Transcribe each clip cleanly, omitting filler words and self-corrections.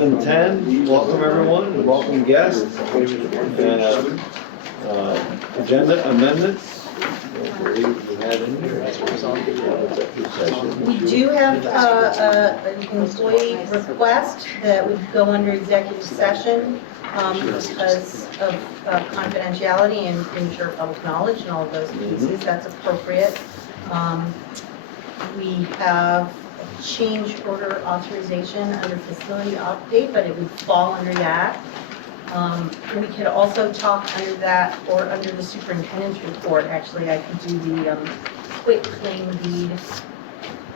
7:10. Welcome everyone, and welcome guests. And agenda amendments. We do have an employee request that would go under executive session because of confidentiality and ensure public knowledge and all of those pieces. That's appropriate. We have a change order authorization under facility update, but it would fall under that. We could also talk under that or under the superintendent's report. Actually, I could do the quick claim deed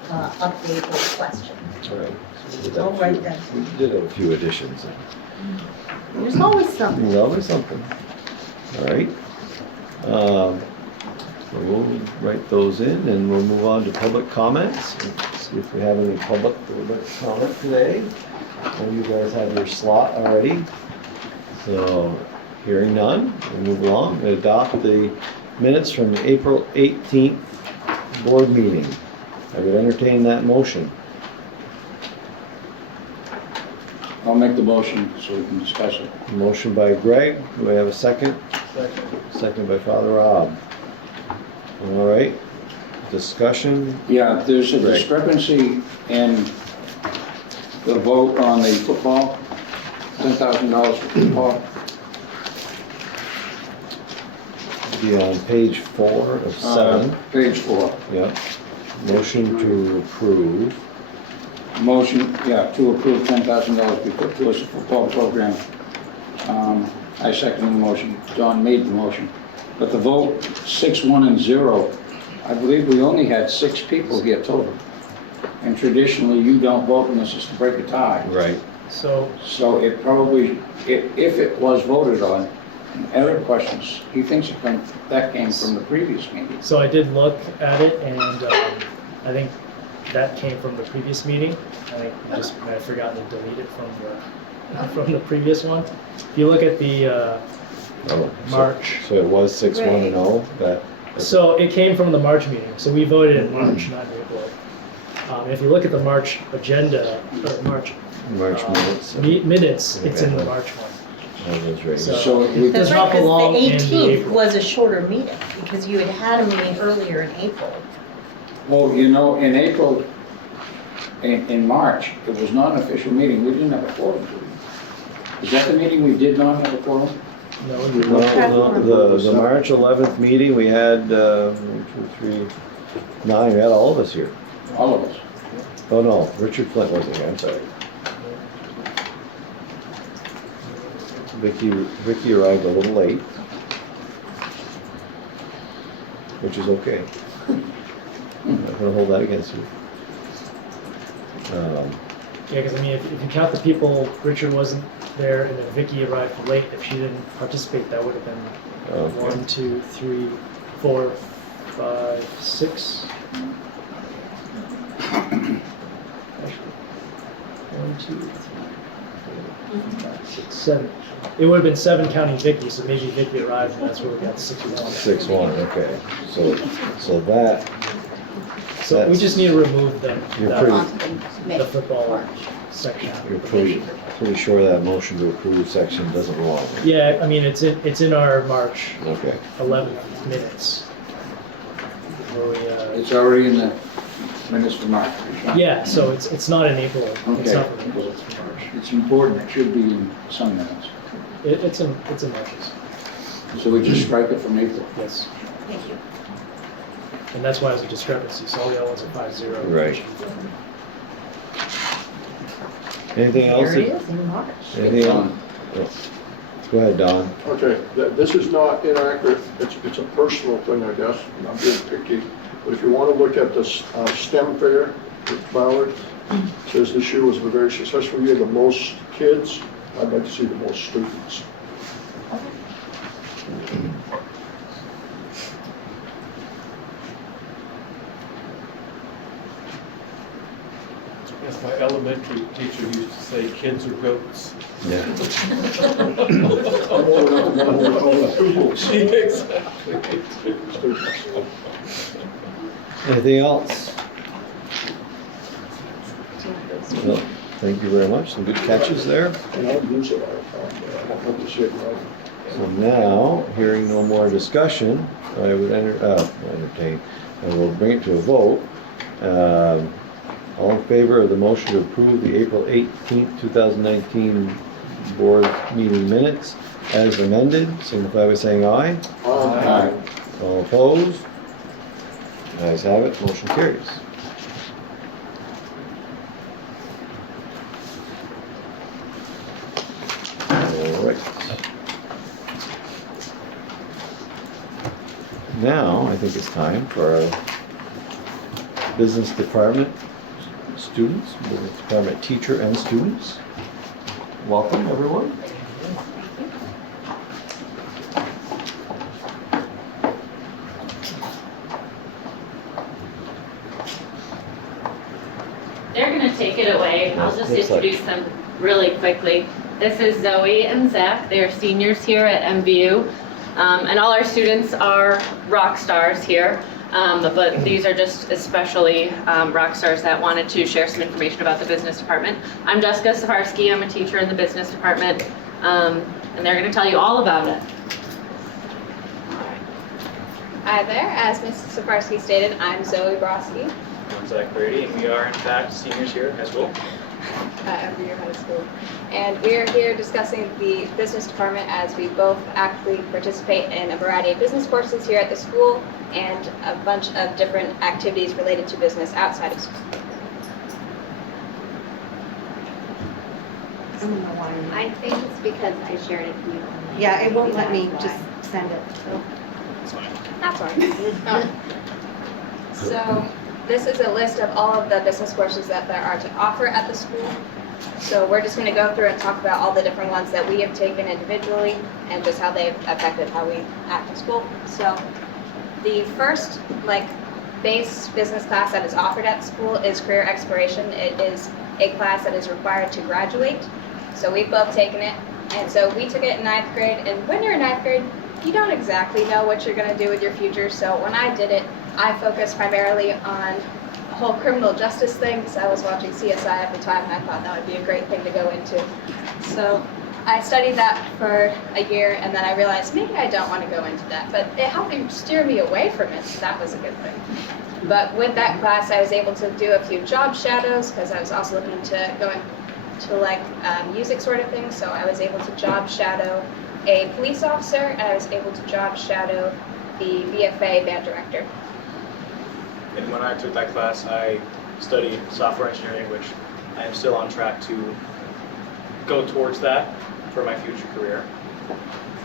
update or question. All right. I'll write that. We did have a few additions. There's always something. There's always something. All right. We'll write those in and we'll move on to public comments. See if we have any public that would like to comment today. I know you guys have your slot already. So, hearing none, we'll move along and adopt the minutes from the April 18th board meeting. I would entertain that motion. I'll make the motion so we can discuss it. Motion by Greg, do we have a second? Second by Father Rob. All right, discussion? Yeah, there's a Greg. discrepancy in the vote on the football, $10,000 for football. Be on page 4 of 7. Page 4. Yep. Motion to approve. Motion, yeah, to approve $10,000 be put towards the football program. I second the motion. John made the motion. But the vote, 6-1 and 0, I believe we only had 6 people here total. And traditionally, you don't vote unless it's to break a tie. Right. So it probably, if it was voted on, Eric questions, he thinks that came from the previous meeting. So I did look at it, and I think that came from the previous meeting. I think I just might have forgotten to delete it from the previous one. If you look at the March. So it was 6-1 and 0? So it came from the March meeting. So we voted in March, not in April. If you look at the March agenda, or March minutes. minutes, it's in the March one. That's right. So It does That's not right, because belong the in the 18th April. was a shorter meeting because you had a meeting earlier in April. Well, you know, in April, in March, it was not an official meeting, we didn't have a quorum. Is that the meeting we did not have a quorum? No, No, the March 11th meeting, we had 1, 2, 3, 9, we had all of us here. All of us. Oh no, Richard Flint wasn't here, I'm sorry. Vicky arrived a little late, which is okay. I'm not gonna hold that against you. Yeah, because I mean, if you count the people, Richard wasn't there, and then Vicky arrived late. If she didn't participate, that would have been Okay. 1, 2, 3, 4, 5, 6. Actually, 1, 2, 3, 4, 5, 6, 7. It would have been 7 counting Vicky, so maybe Vicky arrived, and that's where we got 6-1. 6-1, okay. So that. So we just need to remove the football section. You're pretty sure that motion to approve section doesn't belong. Yeah, I mean, it's in our March Okay. 11th minutes. Where we, It's already in the minutes for March. yeah, so it's not in April. It's Okay. not from April, it's from March. It's important, it should be in some minutes. It's in March's, So we just strike it from April. yes. Thank you. And that's why it's a discrepancy, so all the other ones are 5-0. Right. Anything else? There it is in March. Anything else? Go ahead, Don. Okay, this is not inaccurate, it's a personal thing, I guess, and I'm being picky. But if you want to look at the STEM fair with Ballard, it says this year was a very successful year, the most kids, I'd like to see the most students. As my elementary teacher used to say, kids are goats. Yeah. I'm old enough to know what we call them pupils. Exactly. Students. Anything else? No. Thank you very much. Some good catches there. And I'll use it, I won't put the shit right. So now, hearing no more discussion, I would entertain, and we'll bring it to a vote. All in favor of the motion to approve the April 18th, 2019 board meeting minutes as amended, signify by saying aye. Aye. All opposed? Ayes have it, motion carries. All right. Now, I think it's time for our business department students, business department teacher and students. Welcome, everyone. They're going to take it away. I'll just Looks like- introduce them really quickly. This is Zoe and Zach. They're seniors here at MVU. And all our students are rock stars here. But these are just especially rock stars that wanted to share some information about the business department. I'm Jessica Safarsky. I'm a teacher in the business department. And they're going to tell you all about it. Hi there, as Mrs. Safarsky stated, I'm Zoe Broski, I'm Zach Brady, and we are in fact seniors here at high school. every year high school. And we are here discussing the business department as we both actively participate in a variety of business courses here at the school and a bunch of different activities related to business outside of school. I don't know why. I think it's because I shared it with you. Yeah, it won't let me just send it, so. That's fine. That's all. So this is a list of all of the business courses that there are to offer at the school. So we're just going to go through and talk about all the different ones that we have taken individually and just how they've affected how we act in school. So the first base business class that is offered at school is career exploration. It is a class that is required to graduate. So we've both taken it. And so we took it in 9th grade. And when you're in 9th grade, you don't exactly know what you're going to do with your future. So when I did it, I focused primarily on the whole criminal justice thing because I was watching CSI at the time and I thought that would be a great thing to go into. So I studied that for a year and then I realized maybe I don't want to go into that, but it helped me steer me away from it, so that was a good thing. But with that class, I was able to do a few job shadows because I was also looking into going to music sort of thing, so I was able to job shadow a police officer and I was able to job shadow the VFA band director. And when I took that class, I studied software engineering, which I am still on track to go towards that for my future career.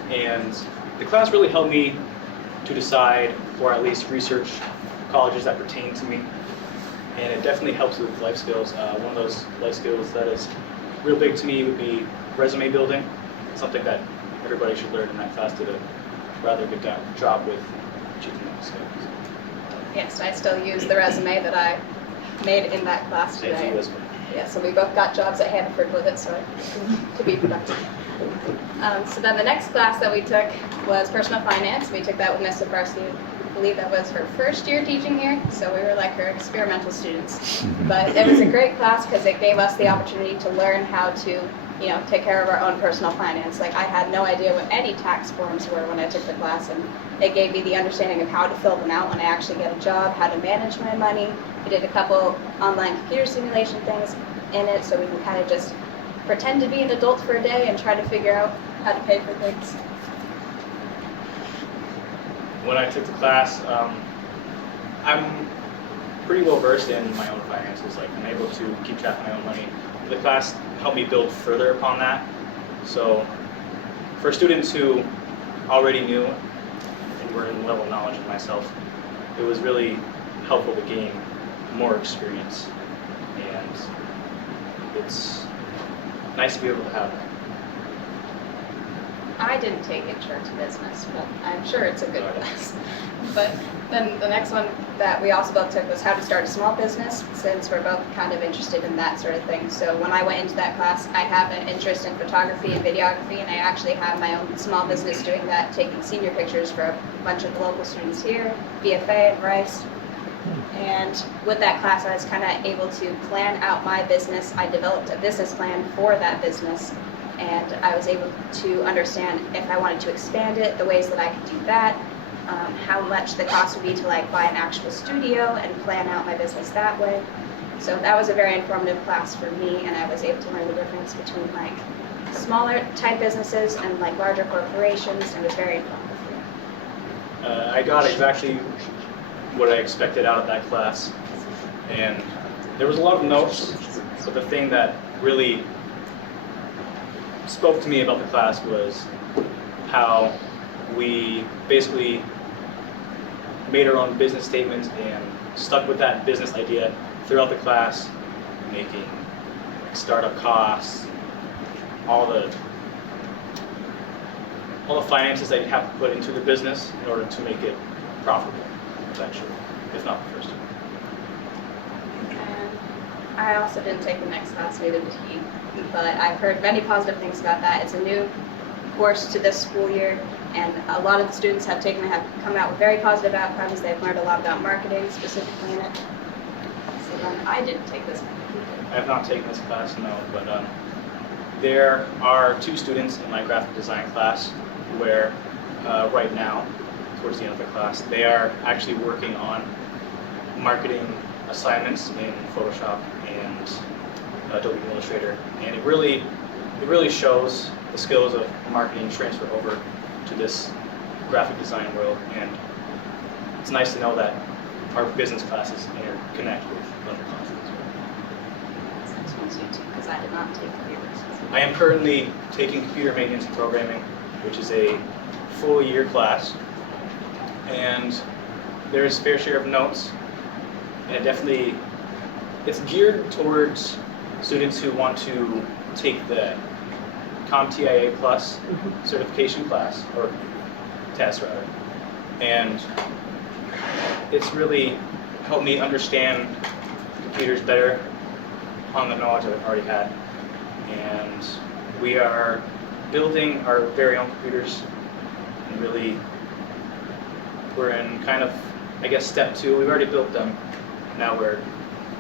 And the class really helped me to decide, or at least research colleges that pertain to me. And it definitely helps with life skills. One of those life skills that is real big to me would be resume building. It's something that everybody should learn in that class to do a rather good job with achieving those skills. Yes, I still use the resume that I made in that class Same today. as Yeah, so we both got jobs at Hannaford with it, so to be productive. So then the next class that we took was personal finance. We took that with Ms. Safarsky. I believe that was her first year teaching here, so we were like her experimental students. But it was a great class because it gave us the opportunity to learn how to, take care of our own personal finance. Like I had no idea what any tax forms were when I took the class, and it gave me the understanding of how to fill them out when I actually get a job, how to manage my money. We did a couple online computer simulation things in it, so we can kind of just pretend to be an adult for a day and try to figure out how to pay for things. When I took the class, I'm pretty well versed in my own finances. Like I'm able to keep track of my own money. The class helped me build further upon that. So for students who already knew and were in level of knowledge of myself, it was really helpful to gain more experience. And it's nice to be able to have that. I didn't take intro to business, but I'm sure it's a good class. But then the next one that we also both took was how to start a small business, since we're both kind of interested in that sort of thing. So when I went into that class, I have an interest in photography and videography, and I actually have my own small business doing that, taking senior pictures for a bunch of local students here, BFA and Rice. And with that class, I was kind of able to plan out my business. I developed a business plan for that business, and I was able to understand if I wanted to expand it, the ways that I could do that, how much the cost would be to like buy an actual studio and plan out my business that way. So that was a very informative class for me, and I was able to learn the difference between like smaller type businesses and like larger corporations, and it was very informative for me. I got exactly what I expected out of that class, and there was a lot of notes, but the thing that really spoke to me about the class was how we basically made our own business statements and stuck with that business idea throughout the class, making startup costs, all the finances that you have to put into the business in order to make it profitable, eventually, if not the first time. And I also didn't take the next class, neither did he, but I've heard many positive things about that. It's a new course to this school year, and a lot of the students have come out with very positive outcomes. They've learned a lot about marketing specifically in it. So then I didn't take this one. I have not taken this class, no, but there are 2 students in my graphic design class where right now, towards the end of the class, they are actually working on marketing assignments in Photoshop and Adobe Illustrator, and it really shows the skills of marketing transfer over to this graphic design world, and it's nice to know that our business classes interconnect with other classes as well. Because I did not take computers. I am currently taking computer maintenance and programming, which is a full year class, and there's a fair share of notes, and it's geared towards students who want to take the CompTIA Plus certification class, or test rather, and it's really helped me understand computers better on the knowledge that I've already had. And we are building our very own computers, and really we're in kind of, I guess, step 2. We've already built them. Now we're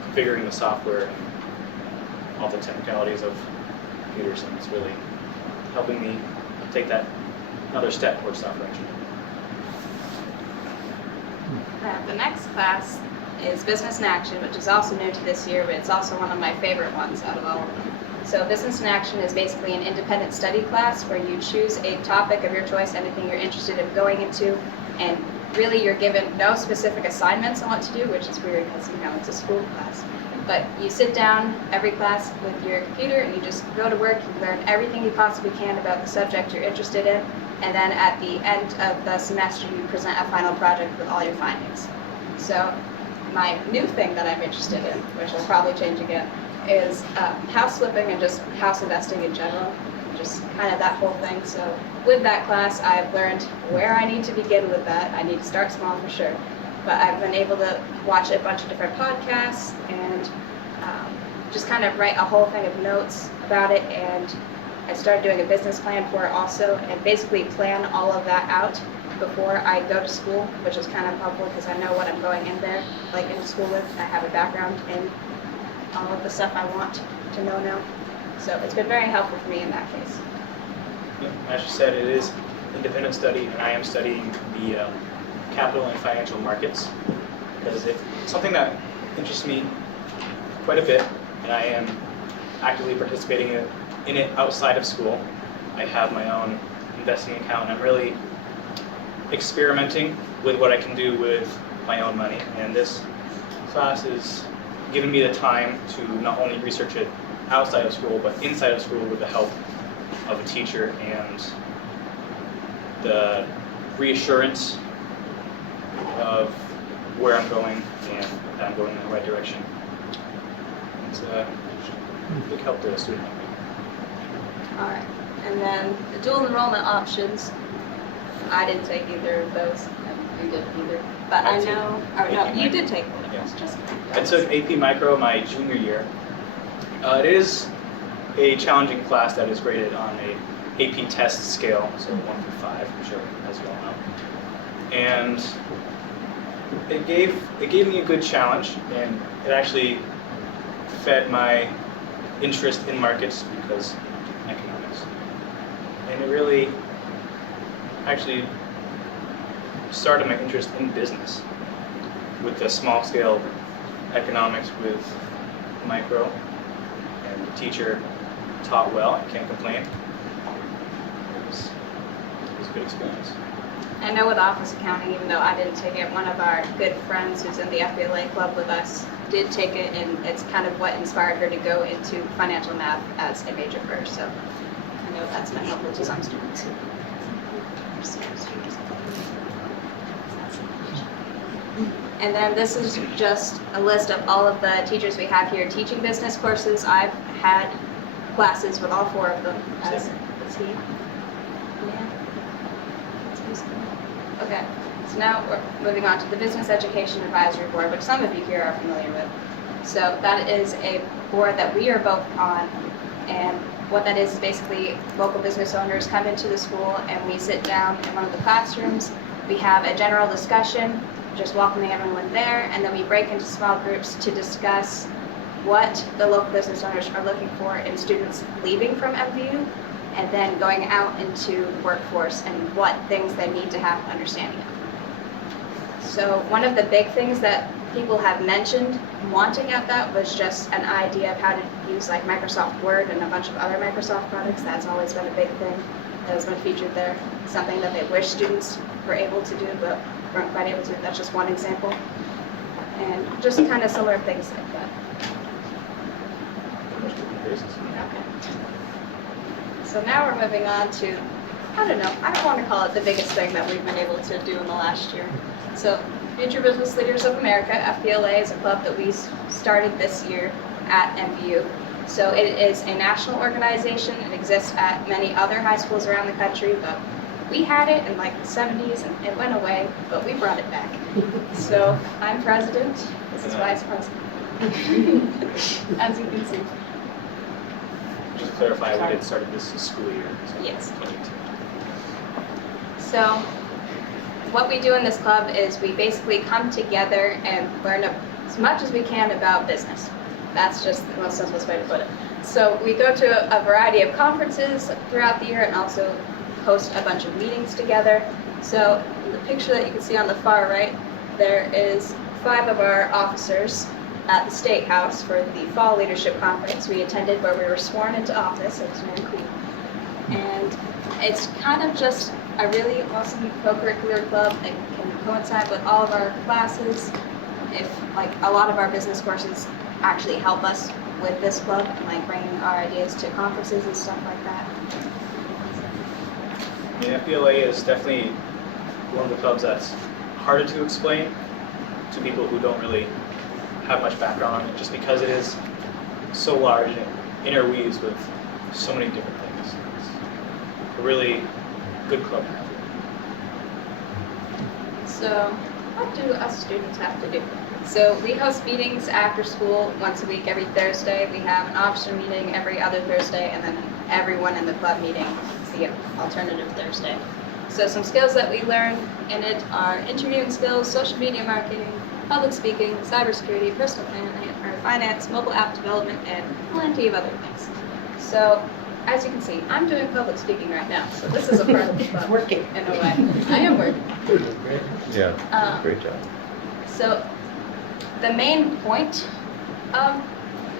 configuring the software and all the technicalities of computers, and it's really helping me take that another step towards software engineering. The next class is Business in Action, which is also new to this year, but it's also one of my favorite ones out of all of them. So Business in Action is basically an independent study class where you choose a topic of your choice, anything you're interested in going into, and really you're given no specific assignments on what to do, which is weird because, it's a school class. But you sit down every class with your computer and you just go to work, you learn everything you possibly can about the subject you're interested in, and then at the end of the semester you present a final project with all your findings. So my new thing that I'm interested in, which will probably change again, is house flipping and just house investing in general, just kind of that whole thing. So with that class, I've learned where I need to begin with that. I need to start small for sure, but I've been able to watch a bunch of different podcasts and just kind of write a whole thing of notes about it, and I started doing a business plan for it also, and basically plan all of that out before I go to school, which is kind of helpful because I know what I'm going in there, like into school with. I have a background in all of the stuff I want to know now. So it's been very helpful for me in that case. Yeah, as you said, it is independent study, and I am studying the capital and financial markets because it's something that interests me quite a bit, and I am actively participating in it outside of school. I have my own investing account, and I'm really experimenting with what I can do with my own money, and this class is giving me the time to not only research it outside of school, but inside of school with the help of a teacher and the reassurance of where I'm going and that I'm going in the right direction. It's a big help to a student. All right, and then the dual enrollment options, I didn't take either of those. You didn't either. But I know, no, you did take one. Yes. Just I took AP Micro my junior year. It is a challenging class that is graded on a AP test scale, so 1 through 5, I'm sure, as you all know. And it gave me a good challenge, and it actually fed my interest in markets because economics. And it really actually started my interest in business with the small scale economics with micro, and the teacher taught well. I can't complain. It was a good experience. I know with office accounting, even though I didn't take it, one of our good friends who's in the FBLA club with us did take it, and it's kind of what inspired her to go into financial math as a major first. So I know that's been helpful to some students. And then this is just a list of all of the teachers we have here teaching business courses. I've had classes with all 4 of them. As is he? Yeah. Okay, so now we're moving on to the Business Education Advisory Board, which some of you here are familiar with. So that is a board that we are both on, and what that is basically local business owners come into the school and we sit down in one of the classrooms. We have a general discussion, just welcoming everyone there, and then we break into small groups to discuss what the local business owners are looking for in students leaving from MVU, and then going out into the workforce and what things they need to have understanding of. So one of the big things that people have mentioned wanting at that was just an idea of how to use like Microsoft Word and a bunch of other Microsoft products. That's always been a big thing that has been featured there. Something that they wish students were able to do, but weren't quite able to. That's just one example. And just kind of similar things like that. Okay. So now we're moving on to, I don't want to call it the biggest thing that we've been able to do in the last year. So Future Business Leaders of America, FBLA, is a club that we started this year at MVU. So it is a national organization. It exists at many other high schools around the country, but we had it in like the 70s and it went away, but we brought it back. So I'm president, this is vice president, as you can see. Just to clarify, we did start this school year. So Yes. 22. So what we do in this club is we basically come together and learn as much as we can about business. That's just the most simplest way to put it. So we go to a variety of conferences throughout the year and also host a bunch of meetings together. So in the picture that you can see on the far right, there is 5 of our officers at the State House for the Fall Leadership Conference we attended, where we were sworn into office as Mayor and Queen. And it's kind of just a really awesome co-curricular club that can coincide with all of our classes. If like a lot of our business courses actually help us with this club and like bringing our ideas to conferences and stuff like that. I mean, FBLA is definitely one of the clubs that's harder to explain to people who don't really have much background on it, just because it is so large and interweaves with so many different things. It's a really good club. So what do us students have to do? So we host meetings after school once a week, every Thursday. We have an officer meeting every other Thursday, and then everyone in the club meeting the alternative Thursday. So some skills that we learn in it are interviewing skills, social media marketing, public speaking, cybersecurity, personal finance, mobile app development, and plenty of other things. So as you can see, I'm doing public speaking right now, so this is a part of the club. Working. In a way. I am working. Yeah, great job. So the main point of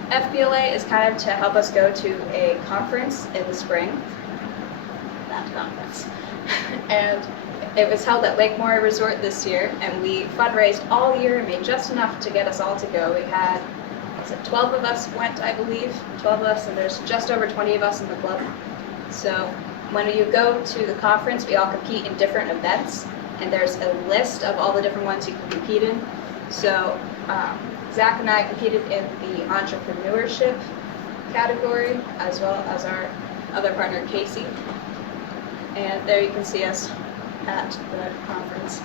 FBLA is kind of to help us go to a conference in the spring. That conference. And it was held at Lake Maury Resort this year, and we fundraised all year and made just enough to get us all to go. We had, 12 of us went, I believe, 12 of us, and there's just over 20 of us in the club. So when you go to the conference, we all compete in different events, and there's a list of all the different ones you can compete in. So Zach and I competed in the entrepreneurship category, as well as our other partner, Casey. And there you can see us at the conference.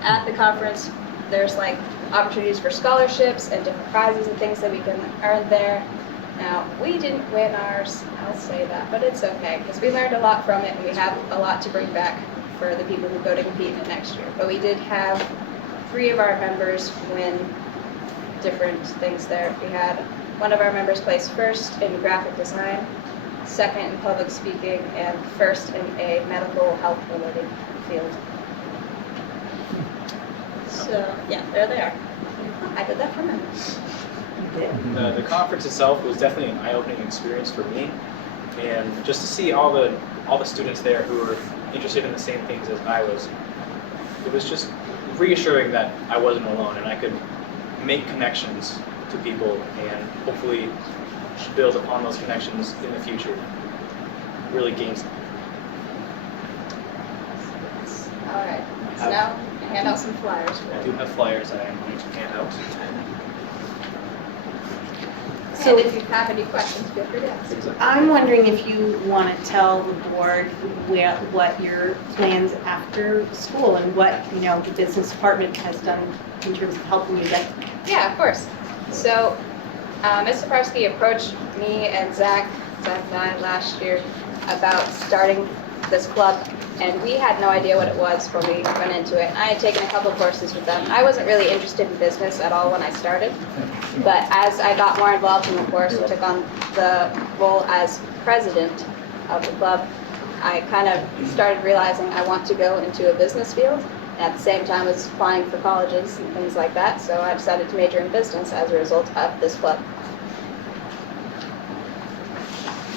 At the conference, there's like opportunities for scholarships and different prizes and things that we can earn there. Now, we didn't win ours, I'll say that, but it's okay, because we learned a lot from it and we have a lot to bring back for the people who go to compete in it next year. But we did have 3 of our members win different things there. We had one of our members place first in graphic design, second in public speaking, and first in a medical health related field. So yeah, there they are. I did that for members. The conference itself was definitely an eye-opening experience for me, and just to see all the students there who were interested in the same things as I was, it was just reassuring that I wasn't alone and I could make connections to people and hopefully build upon those connections in the future. Really gain something. All right, so now I hand out some flyers. I do have flyers that I am going to hand out. So if you have any questions, feel free to ask. I'm wondering if you want to tell the board what your plans after school and what, the business department has done in terms of helping you get there. Yeah, of course. So Ms. Saparsky approached me and Zach and I last year about starting this club, and we had no idea what it was when we went into it. I had taken a couple courses with them. I wasn't really interested in business at all when I started, but as I got more involved in the course and took on the role as president of the club, I kind of started realizing I want to go into a business field. At the same time as applying for colleges and things like that, so I decided to major in business as a result of this club.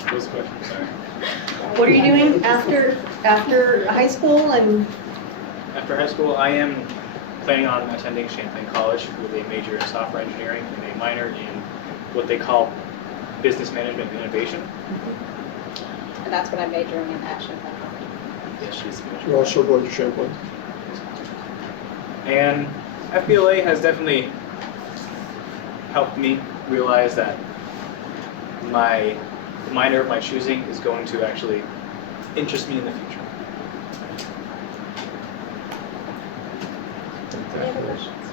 What was the question? Sorry. What are you doing after high school and? After high school, I am planning on attending Champlain College with a major in software engineering and a minor in what they call business management and innovation. And that's what I'm majoring in at Champlain College. Yes, she's You're also going to Champlain? And FBLA has definitely helped me realize that the minor of my choosing is going to actually interest me in the future. Any other questions?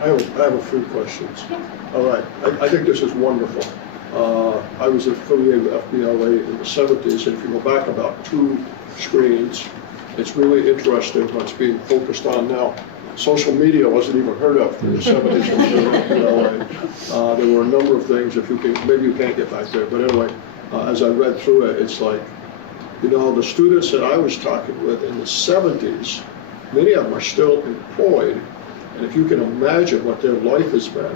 I have a few questions. All right, I think this is wonderful. I was affiliated with FBLA in the 70s, and if you go back about 2 screens, it's really interesting what's being focused on now. Social media wasn't even heard of in the 70s in FBLA. There were a number of things, maybe you can't get back there, but anyway, as I read through it, it's like, the students that I was talking with in the 70s, many of them are still employed, and if you can imagine what their life has been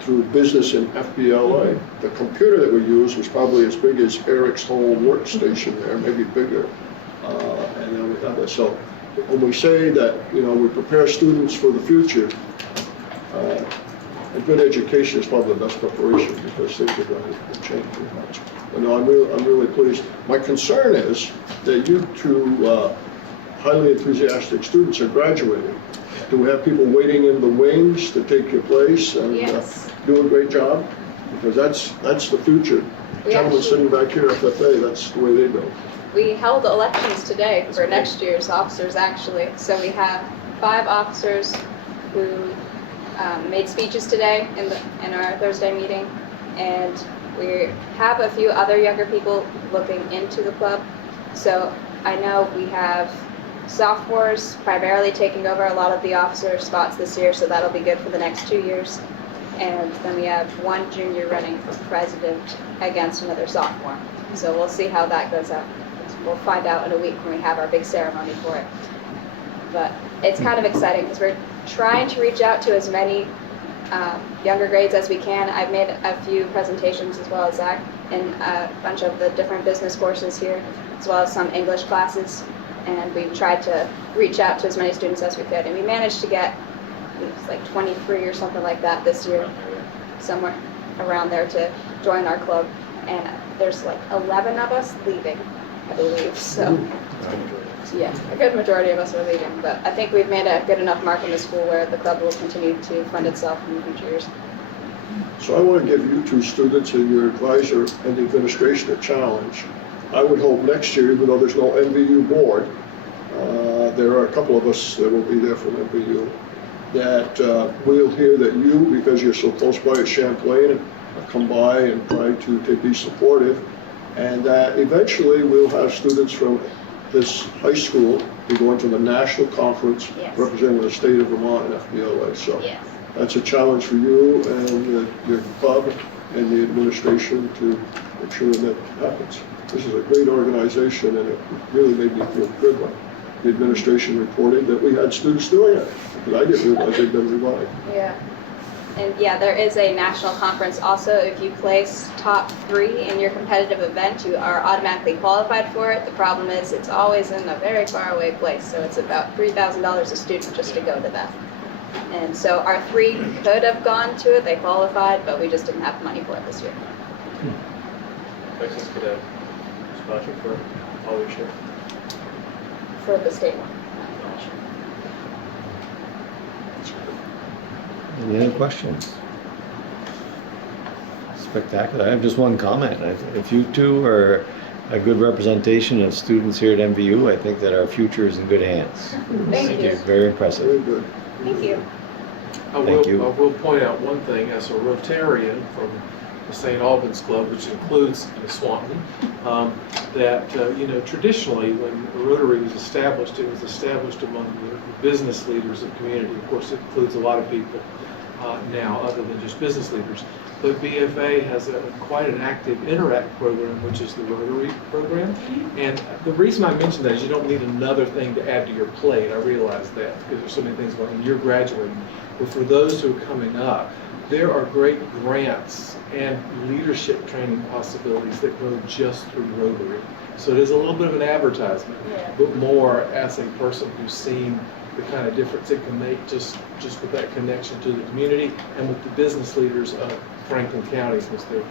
through business in FBLA, the computer that we used was probably as big as Eric's whole workstation there, maybe bigger. And then we have that. So when we say that, we prepare students for the future, a good education is probably the best preparation because things are going to change very much. But no, I'm really pleased. My concern is that you 2 highly enthusiastic students are graduating. Do we have people waiting in the wings to take your place and Yes. do a great job? Because that's the future. Gentlemen sitting back here at FFA, that's the way they go. We held elections today for next year's officers, actually. So we have 5 officers who made speeches today in our Thursday meeting, and we have a few other younger people looking into the club. So I know we have sophomores primarily taking over a lot of the officer spots this year, so that'll be good for the next 2 years. And then we have 1 junior running for president against another sophomore. So we'll see how that goes out. We'll find out in a week when we have our big ceremony for it. But it's kind of exciting because we're trying to reach out to as many younger grades as we can. I've made a few presentations as well as Zach in a bunch of the different business courses here, as well as some English classes. And we've tried to reach out to as many students as we could. And we managed to get, it was like 23 or something like that this year, somewhere around there to join our club. And there's like 11 of us leaving, I believe. So yeah, a good majority of us are leaving. But I think we've made a good enough mark in the school where the club will continue to fund itself in the future years. So I want to give you 2 students and your advisor and the administration a challenge. I would hope next year, even though there's no MVU board, there are a couple of us that will be there from MVU, that we'll hear that you, because you're so close by at Champlain, have come by and tried to be supportive, and that eventually we'll have students from this high school be going to the national conference Yes. representing the state of Vermont and FBLA. So Yes. that's a challenge for you and your club and the administration to make sure that happens. This is a great organization, and it really made me feel good when the administration reported that we had students doing it. But I didn't realize they'd done everybody. Yeah. And yeah, there is a national conference also. If you place top 3 in your competitive event, you are automatically qualified for it. The problem is it's always in a very far away place. So it's about $3,000 a student just to go to that. And so our 3 could have gone to it, they qualified, but we just didn't have money for it this year. Texas could have scholarship for all your share. For the state one. Any other questions? Spectacular. I have just one comment. If you two are a good representation of students here at MVU, I think that our future is in good hands. Thank you. Very impressive. Very good. Thank you. Thank you. I will point out one thing, as a Rotarian from the St. Albans Club, which includes Swanton, that, traditionally when Rotary was established, it was established among the business leaders of the community. Of course, it includes a lot of people now, other than just business leaders. But BFA has quite an active Interact program, which is the Rotary program. And the reason I mention that is you don't need another thing to add to your plate. I realize that because there's so many things going on. You're graduating. But for those who are coming up, there are great grants and leadership training possibilities that go just through Rotary. So it is a little bit of an advertisement, but more as a person who's seen the kind of difference it can make just with that connection to the community and with the business leaders of Franklin County, since they're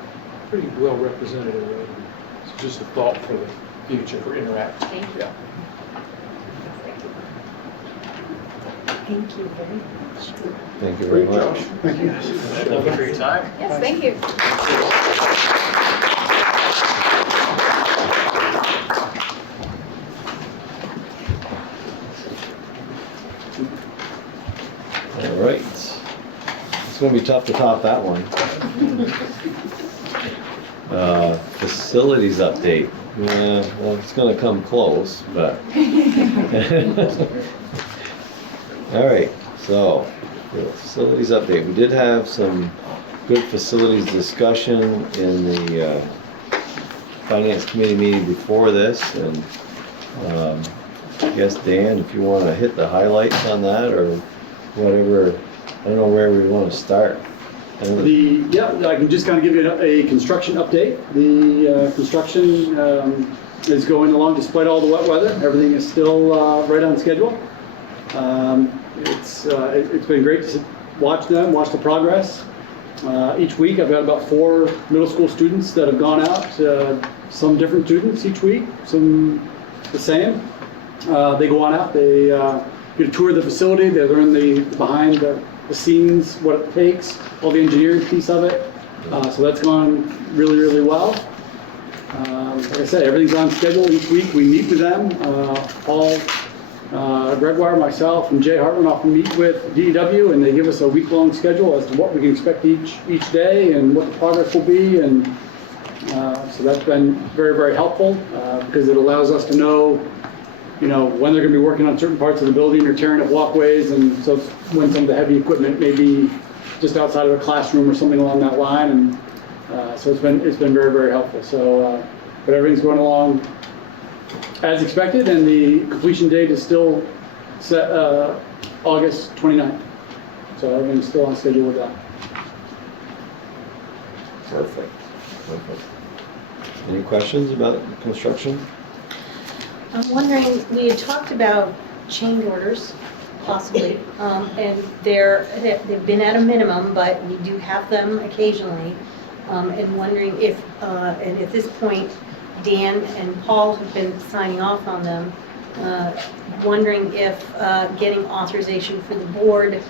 pretty well represented in Rotary. So just a thought for the future for Interact. Thank you. Yeah. Thank you very much. Thank you very much. Thank you for your time. Yes, thank you. All right. It's going to be tough to top that one. Facilities update. Well, it's going to come close, but. All right, so the facilities update. We did have some good facilities discussion in the Finance Committee meeting before this, and I guess, Dan, if you want to hit the highlights on that or whatever, I don't know where we want to start. I can just kind of give you a construction update. The construction is going along despite all the wet weather. Everything is still right on schedule. It's been great to watch the progress. Each week I've got about 4 middle school students that have gone out, some different students each week, some the same. They go on out, they get a tour of the facility, they learn behind the scenes, what it takes, all the engineering piece of it. So that's gone really, really well. Like I said, everything's on schedule each week. We meet with them. Paul Gregoire, myself, and Jay Hartman often meet with DEW, and they give us a week-long schedule as to what we can expect each day and what the progress will be. And so that's been very, very helpful because it allows us to know, when they're going to be working on certain parts of the building or tearing up walkways, and so when some of the heavy equipment may be just outside of a classroom or something along that line. And so it's been very, very helpful. So, but everything's going along as expected, and the completion date is still set August 29th. So everything's still on schedule with that. Perfect. Any questions about construction? I'm wondering, we had talked about change orders, possibly, and they've been at a minimum, but we do have them occasionally. And wondering if, and at this point, Dan and Paul have been signing off on them, wondering if getting authorization for the board,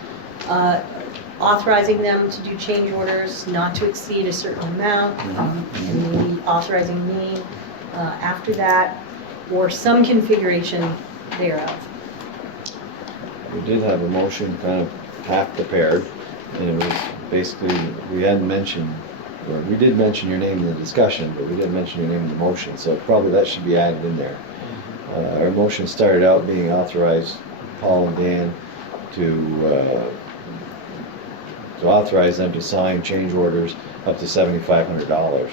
authorizing them to do change orders not to exceed a certain amount, and maybe authorizing me after that, or some configuration thereof. We did have a motion kind of half prepared, and it was basically, we hadn't mentioned, or we did mention your name in the discussion, but we didn't mention your name in the motion, so probably that should be added in there. our motion started out being authorized Paul and Dan to authorize them to sign change orders up to $7,500.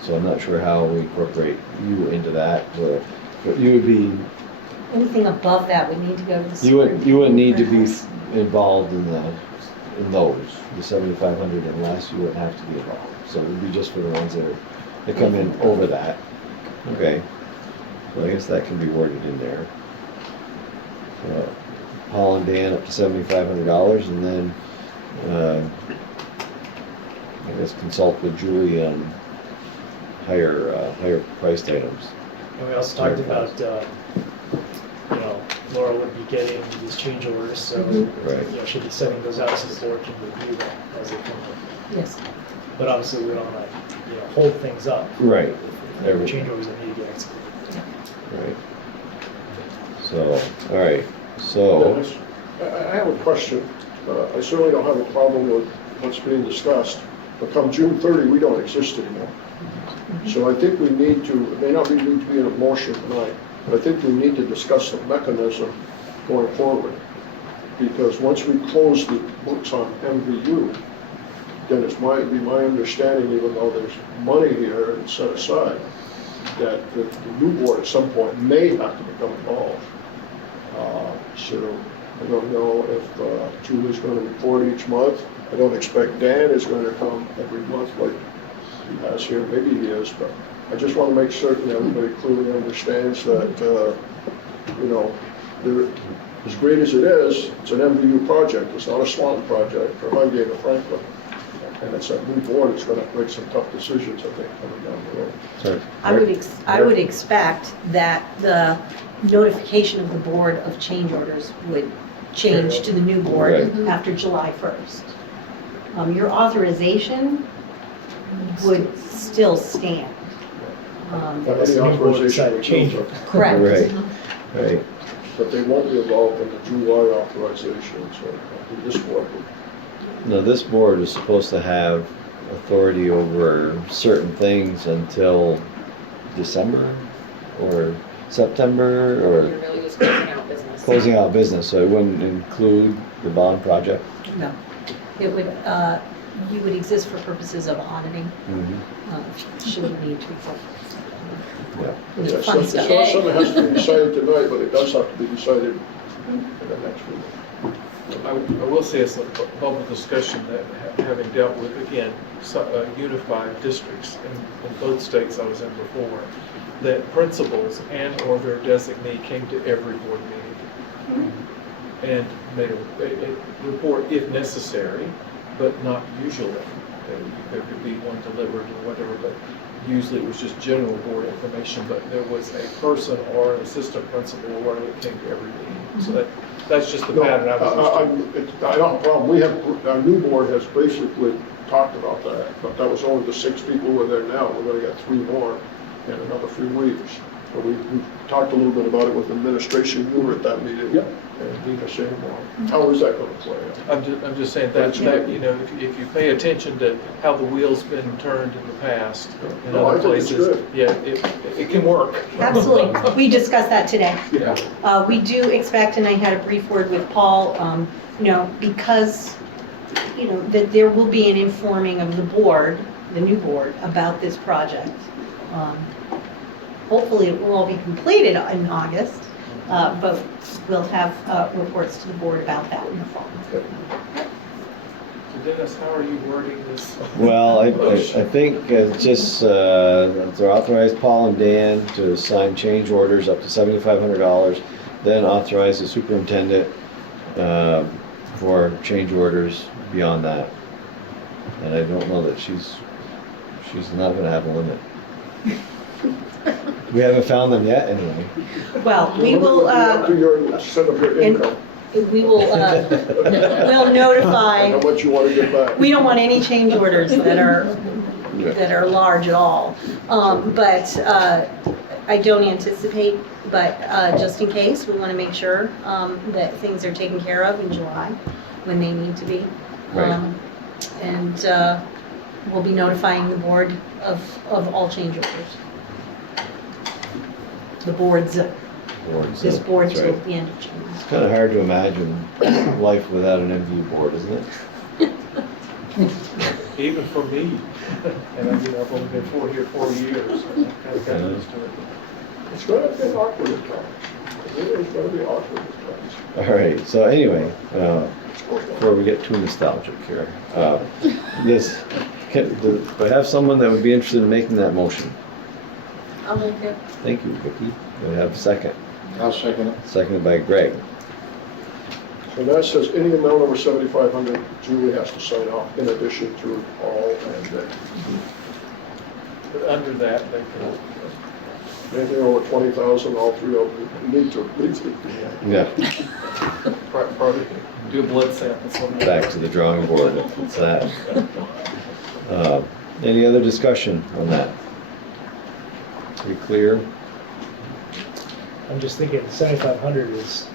So I'm not sure how we incorporate you into that, but you would be, Anything above that would need to go to the you wouldn't need to be superintendent. involved in those, the 7,500 and less, you wouldn't have to be involved. So it would be just for the ones that come in over that. Okay, so I guess that can be worded in there. Paul and Dan up to $7,500, and then, I guess consult with Julie on higher priced items. And we also talked about, Laura would be getting these change orders, so, Right. she'd be sending those out to the board to review them as they come in. Yes. But obviously, we don't want to, hold things up. Right. There were change orders that need to get executed. Right. So, all right, so, Dennis, I have a question. I certainly don't have a problem with what's being discussed, but come June 30, we don't exist anymore. So I think we need to, it may not need to be in a motion tonight, but I think we need to discuss the mechanism going forward. Because once we close the books on MVU, then it's my understanding, even though there's money here and set aside, that the new board at some point may have to become involved. So I don't know if Julie's going to report each month. I don't expect Dan is going to come every month like he has here. Maybe he is, but I just want to make certain that everybody clearly understands that, as great as it is, it's an MVU project. It's not a Swanton project for Highgate or Franklin. And it's that new board that's going to make some tough decisions, I think, coming down the road. sorry. I would expect that the notification of the board of change orders would change to the new board Right. after July 1st. Your authorization would still stand. Unless the new board decided to change it. Correct. Right. But they won't be involved in the July authorization, so I think this board would. No, this board is supposed to have authority over certain things until December or September You're or really just closing out business. closing out business, so it wouldn't include the bond project. No. It would, you would exist for purposes of auditing, should we need to. Yeah. With Yeah, the fun it's not stuff. something that has to be decided tonight, but it does have to be decided in the next meeting. I will say it's a public discussion that having dealt with, again, unified districts in both states I was in before, that principals and or their designee came to every board meeting and made a report if necessary, but not usually. There could be one delivered or whatever, but usually it was just general board information, but there was a person or an assistant principal or whatever that came to every meeting. So that's just the No, pattern I was used to. I don't have a problem. Our new board has basically talked about that, but that was only the 6 people who are there now. We're going to get 3 more in another few weeks. But we talked a little bit about it with administration. You were at that meeting. Yep. And Dina Seymour. How is that going to play out? I'm just saying that, if you pay attention to how the wheel's been turned in the past in No, I other think it's places, good. yeah, it can work. Absolutely. We discussed that today. Yeah. We do expect, and I had a brief word with Paul, because, that there will be an informing of the board, the new board, about this project. Hopefully it will all be completed in August, but we'll have reports to the board about that in the fall. So Dennis, how are you wording this? Well, I think just, to authorize Paul and Dan to sign change orders up to $7,500, then authorize the superintendent for change orders beyond that. And I don't know that she's not gonna have a limit. We haven't found them yet, anyway. Well, we will, After your set of your income, we'll how notify, much you want to get back. we don't want any change orders that are large at all. But I don't anticipate, but just in case, we want to make sure that things are taken care of in July when they need to be. Right. And we'll be notifying the board of all change orders. the board's, Boards, this board that's till right. the end of June. It's kind of hard to imagine life without an MVU board, isn't it? Even for me, and I've only been here 4 years, so I kind of got used to it. It's gonna be awkward at times. It is gonna be awkward at times. All right, so anyway, before we get too nostalgic here, do I have someone that would be interested in making that motion? I'll make it. Thank you, Vicki. Do I have a second? I'll second it. Seconded by Greg. So that says any amount over 7,500, Julie has to sign off in addition to all and then But under that, they can, anything over 20,000, all three of them need to. Yeah, probably do a blood sample. back to the drawing board. It's that. Any other discussion on that? Pretty clear? I'm just thinking 7,500 is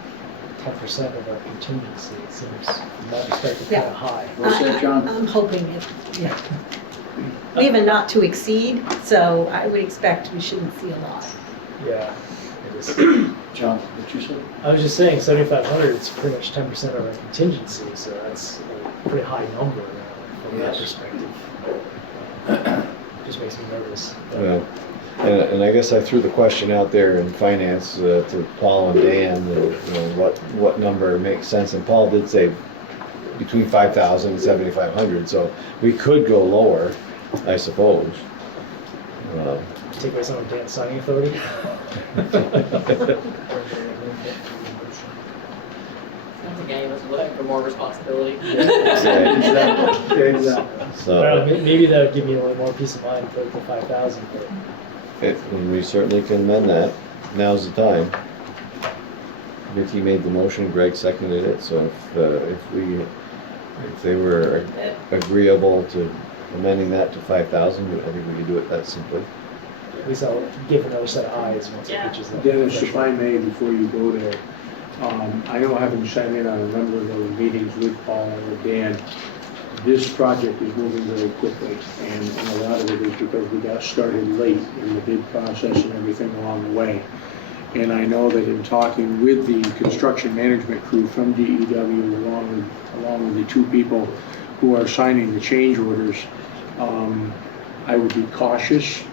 10% of our contingency. It seems might start to kind Yeah. of high. What's that, John? I'm hoping it, yeah. We have a not to exceed, so I would expect we shouldn't see a lot. Yeah. It is. John, what you said? I was just saying 7,500 is pretty much 10% of our contingency, so that's a pretty high number from that Yes. perspective. Just makes me nervous. But Well, and I guess I threw the question out there in finance to Paul and Dan, what number makes sense, and Paul did say between 5,000 and 7,500, so we could go lower, I suppose. take away some of Dan's signing authority. Sounds like any of us would like for more responsibility. Exactly. So, Maybe that would give me a little more peace of mind for the 5,000, but and we certainly can amend that. Now's the time. Vicki made the motion, Greg seconded it, so if they were agreeable to amending that to 5,000, I think we could do it that simply. at least I'll give another set of eyes once it reaches that. Dennis, if I may, before you go there, I know having sat in on a number of those meetings with Paul and with Dan, this project is moving very quickly, and a lot of it is because we got started late in the bid process and everything along the way. And I know that in talking with the construction management crew from DEW, along with the two people who are signing the change orders, I would be cautious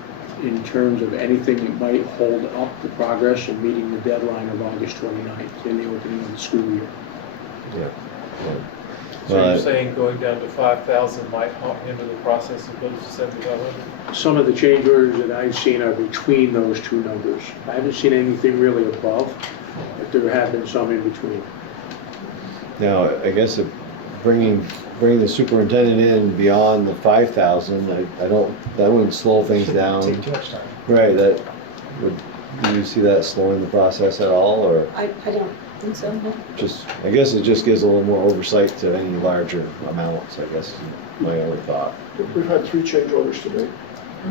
in terms of anything that might hold up the progress of meeting the deadline of August 29th in the opening of the school year. Yeah. So Well, you're saying going down to 5,000 might hinder the process as opposed to 7,500? Some of the change orders that I've seen are between those two numbers. I haven't seen anything really above, but there have been some in between. Now, I guess bringing the superintendent in beyond the 5,000, that wouldn't slow things down. Take too much time. Right, do you see that slowing the process at all, or I don't think so, no. I guess it just gives a little more oversight to any larger amounts, I guess, is my only thought. We've had 3 change orders today.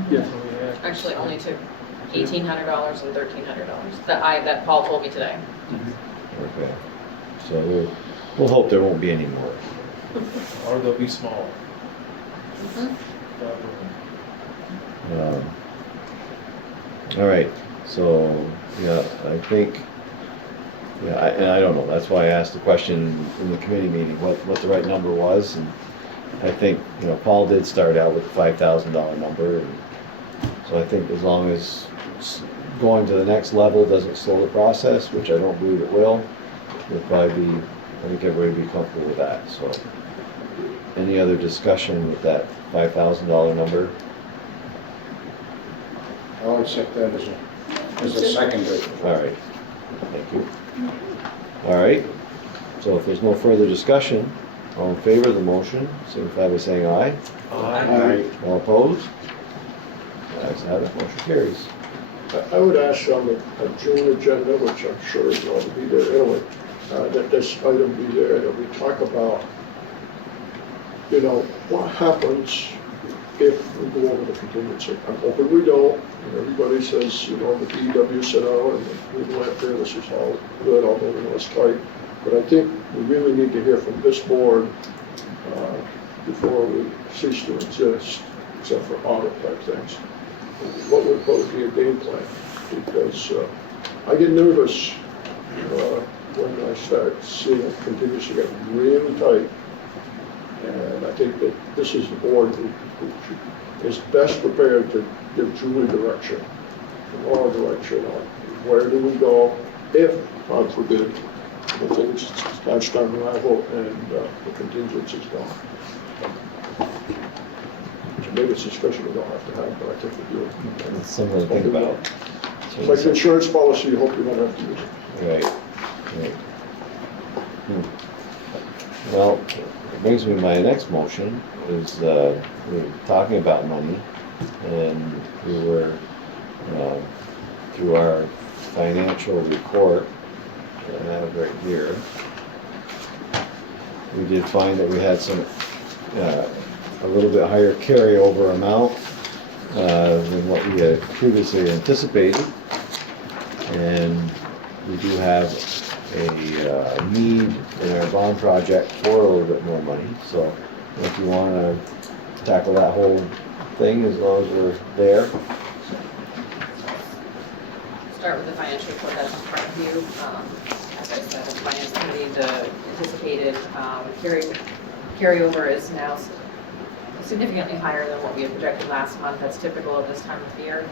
Yeah. So we had- Actually, only took $1,800 and $1,300 that Paul told me today. Okay, so we'll hope there won't be any more. Or they'll be smaller. All right, so, yeah, I think, and I don't know, that's why I asked the question in the committee meeting, what the right number was, and I think, Paul did start out with a $5,000 number, and so I think as long as going to the next level doesn't slow the process, which I don't believe it will, I think everybody would be comfortable with that, so. Any other discussion with that $5,000 number? I'll accept that as a secondary. All right, thank you. All right, so if there's no further discussion, all in favor of the motion, signify by saying aye. Aye. All opposed? Ayes have it, motion carries. I would ask on the June agenda, which I'm sure is going to be there anyway, that this item be there, that we talk about, what happens if we go over the contingency. I'm hoping we don't. Everybody says, the DEW said, and we went there, this is all good, all moving us tight. But I think we really need to hear from this board before we cease to exist, except for audit type things. What would be a game plan? Because I get nervous when I start seeing it continues to get really tight. And I think that this is the board who is best prepared to give Julie direction, moral direction on where do we go if, God forbid, the things start to unravel and the contingency's gone. So maybe it's a discussion we don't have to have, but I think we do. It's something to think about. It's like an insurance policy, you hope you don't have to use it. Right, right. Well, it brings me to my next motion, is we're talking about money, and we were, through our financial report that I have right here, we did find that we had some, a little bit higher carryover amount than what we had previously anticipated. And we do have a need in our bond project for a little bit more money. So if you want to tackle that whole thing, as long as we're there. Start with the financial report that's in front of you. As I said, the finance committee, the anticipated carryover is now significantly higher than what we had projected last month. That's typical of this time of year,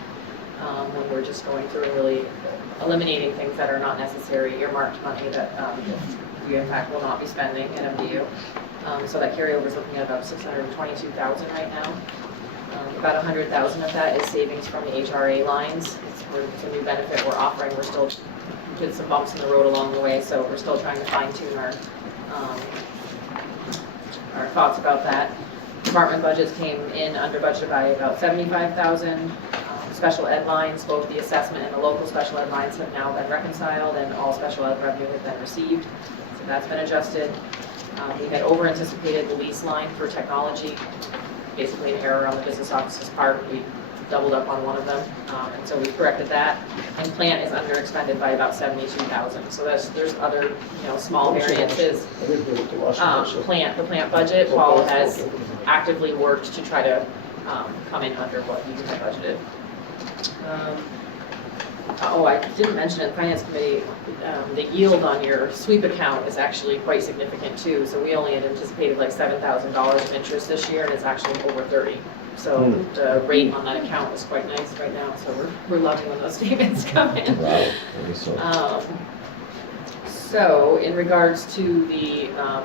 when we're just going through and really eliminating things that are not necessary, earmarked money that we in fact will not be spending in MVU. So that carryover is looking at about $622,000 right now. About $100,000 of that is savings from the HRA lines. It's a new benefit we're offering. We're still did some bumps in the road along the way, so we're still trying to fine tune our thoughts about that. Department budgets came in under budget by about $75,000. Special ed lines, both the assessment and the local special ed lines have now been reconciled, and all special ed revenue has been received. So that's been adjusted. We had over-anticipated the lease line for technology, basically an error on the business office's part. We doubled up on one of them, and so we corrected that. And plant is under-expended by about $72,000. So there's other, small variances. The plant budget, Paul has actively worked to try to come in under what he had budgeted. I didn't mention in the finance committee, the yield on your sweep account is actually quite significant too. So we only had anticipated like $7,000 of interest this year, and it's actually over 30. So the rate on that account is quite nice right now. So we're loving when those statements come in. Wow. So in regards to the, I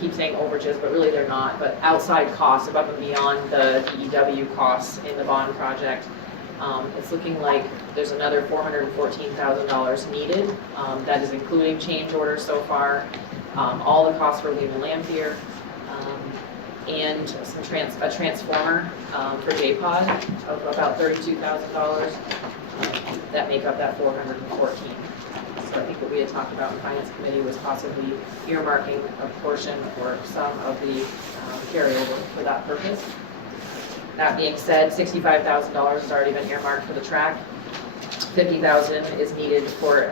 keep saying overages, but really they're not, but outside costs above and beyond the DEW costs in the bond project, it's looking like there's another $414,000 needed. That is including change orders so far, all the costs for Lehman Lampier, and a transformer for JPod of about $32,000 that make up that 414. So I think what we had talked about in Finance Committee was possibly earmarking a portion or some of the carryover for that purpose. That being said, $65,000 has already been earmarked for the track. $50,000 is needed for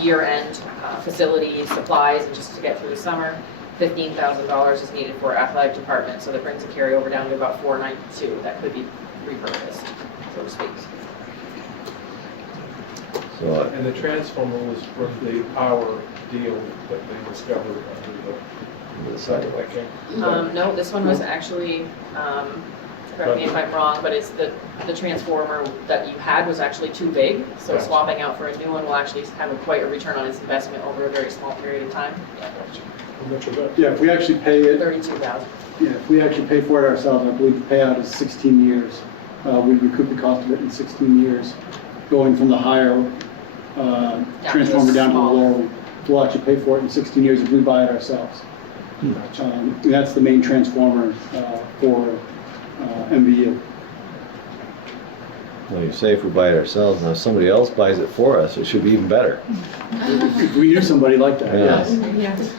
year-end facilities, supplies, and just to get through the summer. $15,000 is needed for athletic department, so that brings the carryover down to about $492. That could be repurposed, so to speak. And the transformer was for the power deal that they discovered under the sidewalk. No, this one was actually, correct me if I'm wrong, but it's the transformer that you had was actually too big, so Gotcha. Swapping out for a new one will actually have quite a return on its investment over a very small period of time. How much of that? Yeah, if we actually pay it, $32,000. yeah, if we actually pay for it ourselves, I believe the payout is 16 years. We recoup the cost of it in 16 years, going from the higher transformer down to the lower one. We'll actually pay for it in 16 years if we buy it ourselves. That's the main transformer for MVU. Well, you say if we buy it ourselves, now if somebody else buys it for us, it should be even better. If we knew somebody like that, yes. Yes.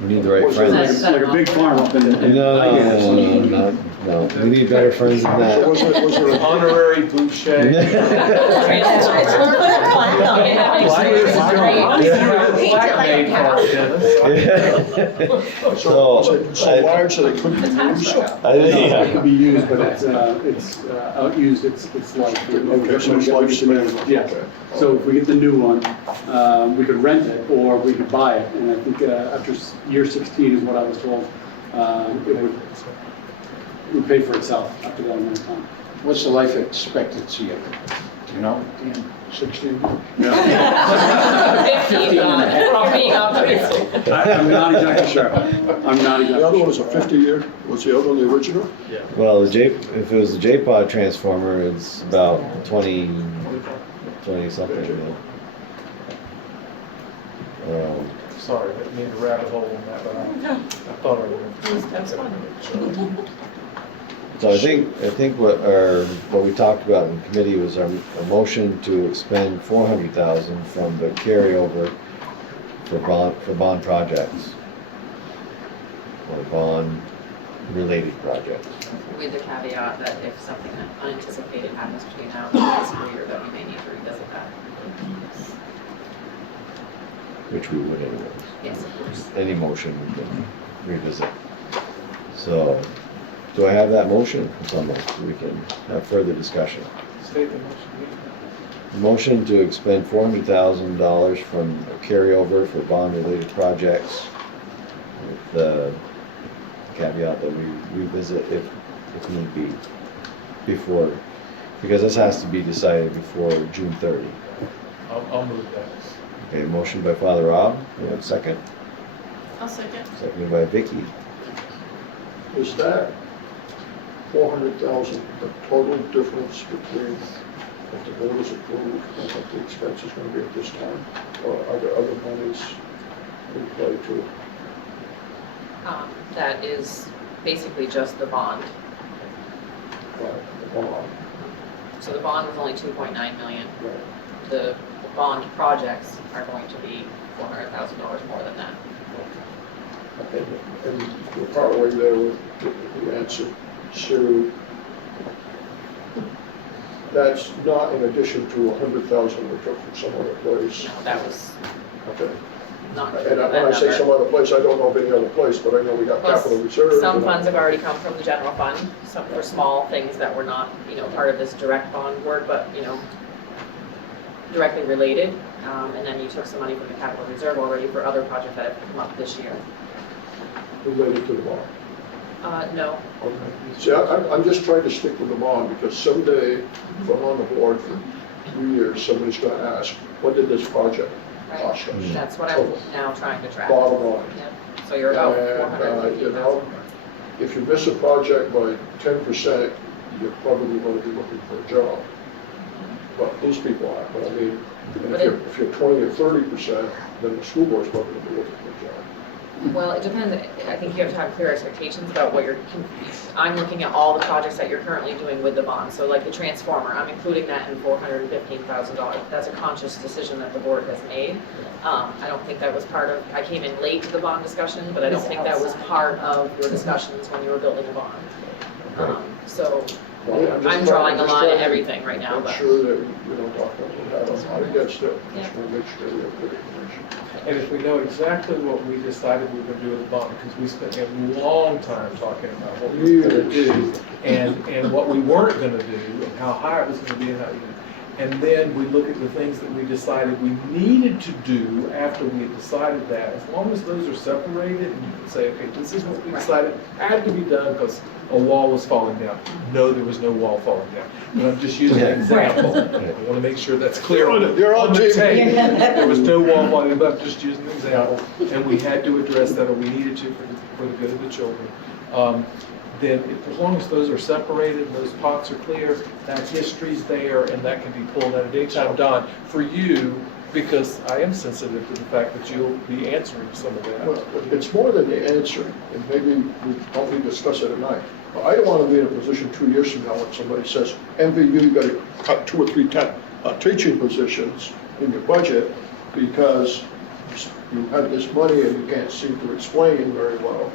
We need the right friends. It's like a big farm up in No, we need better friends than that. Was there a Honorary boucher. That's what it's put a plaque on it. Yeah. paint it like a cow. So large that it couldn't be used? It can be used, but it's outused its life. Okay, so it's lifespan. Yes. Okay. So if we get the new one, we could rent it or we could buy it. And I think after year 16 is what I was told, it would pay for itself after that amount of time. What's the life expectancy of it? You know, Dan? 16? 15 on it. You're being optimistic. I'm not exactly sure. I'm not exactly sure. The other one was a 50-year, was the other one the original? Well, if it was the J-Pod transformer, it's about 20 something. Sorry, I didn't mean to rabbit hole on that, but I thought I would. That's fine. So I think what we talked about in committee was a motion to expend $400,000 from the carryover for bond projects. Or bond-related projects. With the caveat that if something unanticipated happens between now and the next school year, that we may need to revisit that. Which we would anyways. Yes, of course. Any motion we can revisit. So, do I have that motion from someone so we can have further discussion? State the motion. Motion to expend $400,000 from a carryover for bond-related projects with the caveat that we revisit if need be before, because this has to be decided before June 30. I'll move that. Okay, motion by Father Rob, we have a second. I'll second. Seconded by Vicky. Is that 400,000 the total difference between what the board has approved and what the expense is going to be at this time? Or are there other monies in play too? That is basically just the bond. Right, the bond, So the bond was only 2.9 million. right. The bond projects are going to be $400,000 more than that. Okay, and we're partway there with the answer. So that's not in addition to 100,000 we took from some other place. No, that was Okay. not And included in when I that say number. some other place, I don't know of any other place, but I know we got Plus, capital reserves. some and- funds have already come from the general fund, some for small things that were not, part of this direct bond work, but, directly related. And then you took some money from the capital reserve already for other projects that have come up this year. Related to the bond. No, Okay. See, I'm just trying to stick with the bond, because someday, if I'm on the board for 3 years, somebody's gonna ask, what did this project right? cost us? That's what I'm now trying to track. Bottom line. Yep. So you're about And, 450,000. if you miss a project by 10%, you're probably gonna be looking for a job. But these people aren't, but I mean, and But if you're 20 or 30%, then the school board's probably gonna be looking for a job. Well, it depends. I think you have to have clear expectations about what I'm looking at all the projects that you're currently doing with the bond. So like the transformer, I'm including that in $415,000. That's a conscious decision that the board has made. I don't think that was part of, I came in late to the bond discussion, but I don't think that was part of your discussions when you were building a bond. So Well, just I'm drawing a just line trying at to everything right now, Make but. sure that, I'm not against it, Yeah. just wanna make sure we have good information. And if we know exactly what we decided we were going to do with the bond, because we spent a long time talking about what we were going to do and what we weren't going to do and how high it was going to be and how, and then we look at the things that we decided we needed to do after we had decided that. As long as those are separated and you can say, okay, this is what we decided had to be done because a wall was falling down. No, there was no wall falling down. But I'm just using an example. I want to make sure that's clear on You're on the TV. tape. There was no wall falling down, but I'm just using an example. And we had to address that, or we needed to for the good of the children. Then as long as those are separated, those pots are clear, that history's there, and that can be pulled at a daytime. Don, for you, because I am sensitive to the fact that you'll be answering some of that. Well, it's more than the answer, and maybe we probably discuss it tonight. But I don't want to be in a position 2 years from now when somebody says, MVU, you got to cut 2 or 3 teaching positions in your budget because you had this money and you can't seem to explain very well.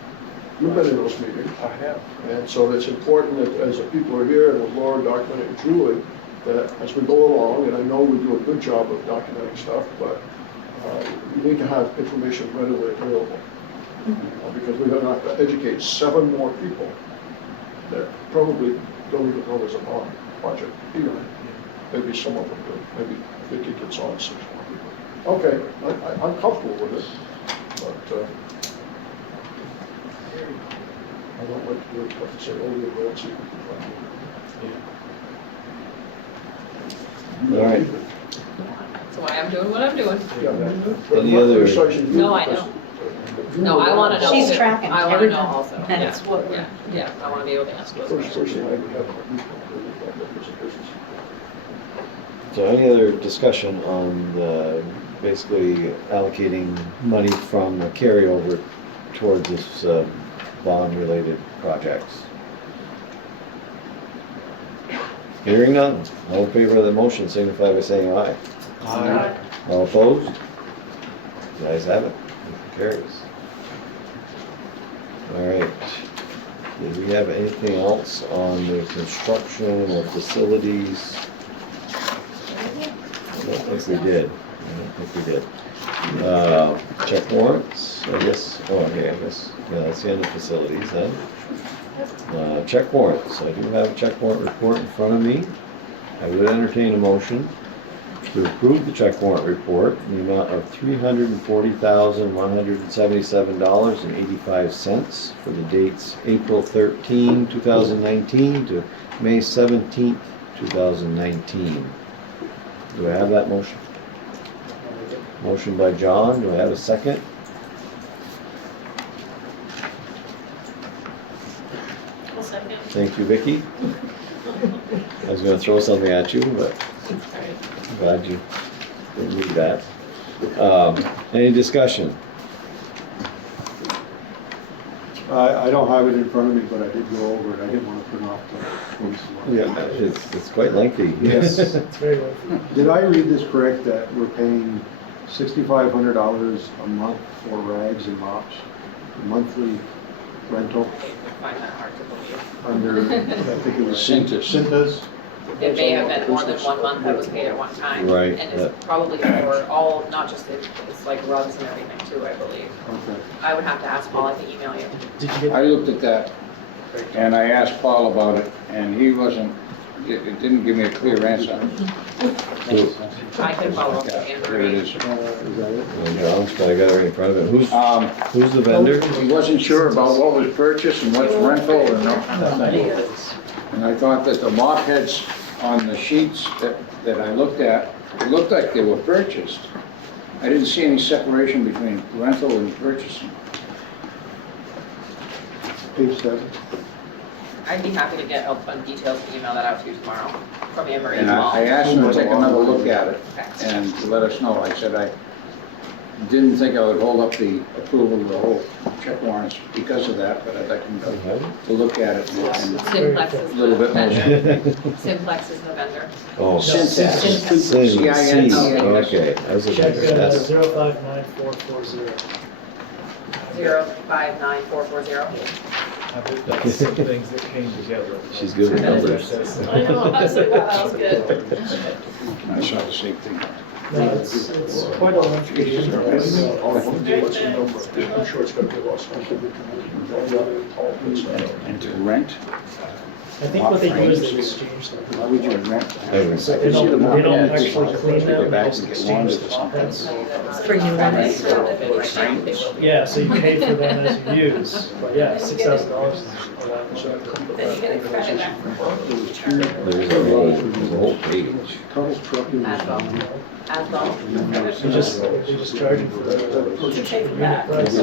You've been in those meetings. I have. And so it's important that as the people are here, and with Laura documenting and Julie, that as we go along, and I know we do a good job of documenting stuff, but you need to have information readily available. Because we're gonna have to educate 7 more people that probably don't even know there's a bond project either. Maybe some of them do, maybe Vicki gets on 6 more people. Okay, I'm comfortable with it, but I don't like to do it, like to say, oh, you're going to see. All right. That's why I'm doing what I'm doing. Any other- No, I know. No, I want to know. She's tracking I want to know everything. also. That's Yeah, what we're- yeah, yeah, I want to be able to ask those First questions. thing I have, there's a business. So any other discussion on the, basically allocating money from the carryover towards this bond-related projects? Hearing none, all in favor of the motion signify by saying aye. Aye. All opposed? The ayes have it, motion carries. All right, did we have anything else on the construction or facilities? I don't think we did. Check warrants, I guess, oh, okay, I guess, yeah, that's the end of facilities then. Check warrants, I do have a check warrant report in front of me. I would entertain a motion to approve the check warrant report in the amount of $340,177.85 for the dates April 13, 2019 to May 17, 2019. Do I have that motion? Motion by John, do I have a second? I'll second. Thank you, Vicky. I was gonna throw something at you, but I'm glad you didn't do that. Any discussion? I don't have it in front of me, but I did go over it. I didn't want to print off the. Yeah, it's quite lengthy. Yes. It's very well. Did I read this correct, that we're paying $6,500 a month for rags and mops? Monthly rental I find that hard to believe. under, I think it was Cintas. Cintas? It may have been more than 1 month that was paid at one time. Right, And that- it's probably for all, not just, it's like rugs and everything too, I believe. Okay. I would have to ask Paul, I can email you. Did you get? I looked at that, and I asked Paul about it, and he wasn't, it didn't give me a clear answer. I can follow up with Yeah, Anne there it Marie. is. Is that it? Well, John's probably got it right in front of him. Who's the vendor? He wasn't sure about what was purchased and what's rental and that kind of thing. And I thought that the mop heads on the sheets that I looked at, it looked like they were purchased. I didn't see any separation between rental and purchasing. Page 7. I'd be happy to get on details and email that out to you tomorrow from Anne Marie as And well. I asked him to take another look at it and to let us know. I said I didn't think I would hold up the approval of the whole check warrants because of that, but I'd like him to look at it and Simplex a is little the bit more. vendor. Simplex is the vendor. Oh, Syntax. Sin, CINT. okay, that was a Check vendor, that's, 059440. 059440. That's some things that came together. she's good with numbers. I know, I was like, wow, that was good. I saw the same thing. No, it's quite a lengthy. I'm sure it's gonna be lost. And to rent, I think what they do is they exchange them. why would you rent? So they don't actually clean Go them, they back just and get exchange laundry the or something. contents. For new ones. Yeah, so you pay for them as you use, but yeah, $6,000 is a lot. Then you get a credit back. There's a whole page. Tunnel trucking. As well. They just charge you for the You pay for that. price.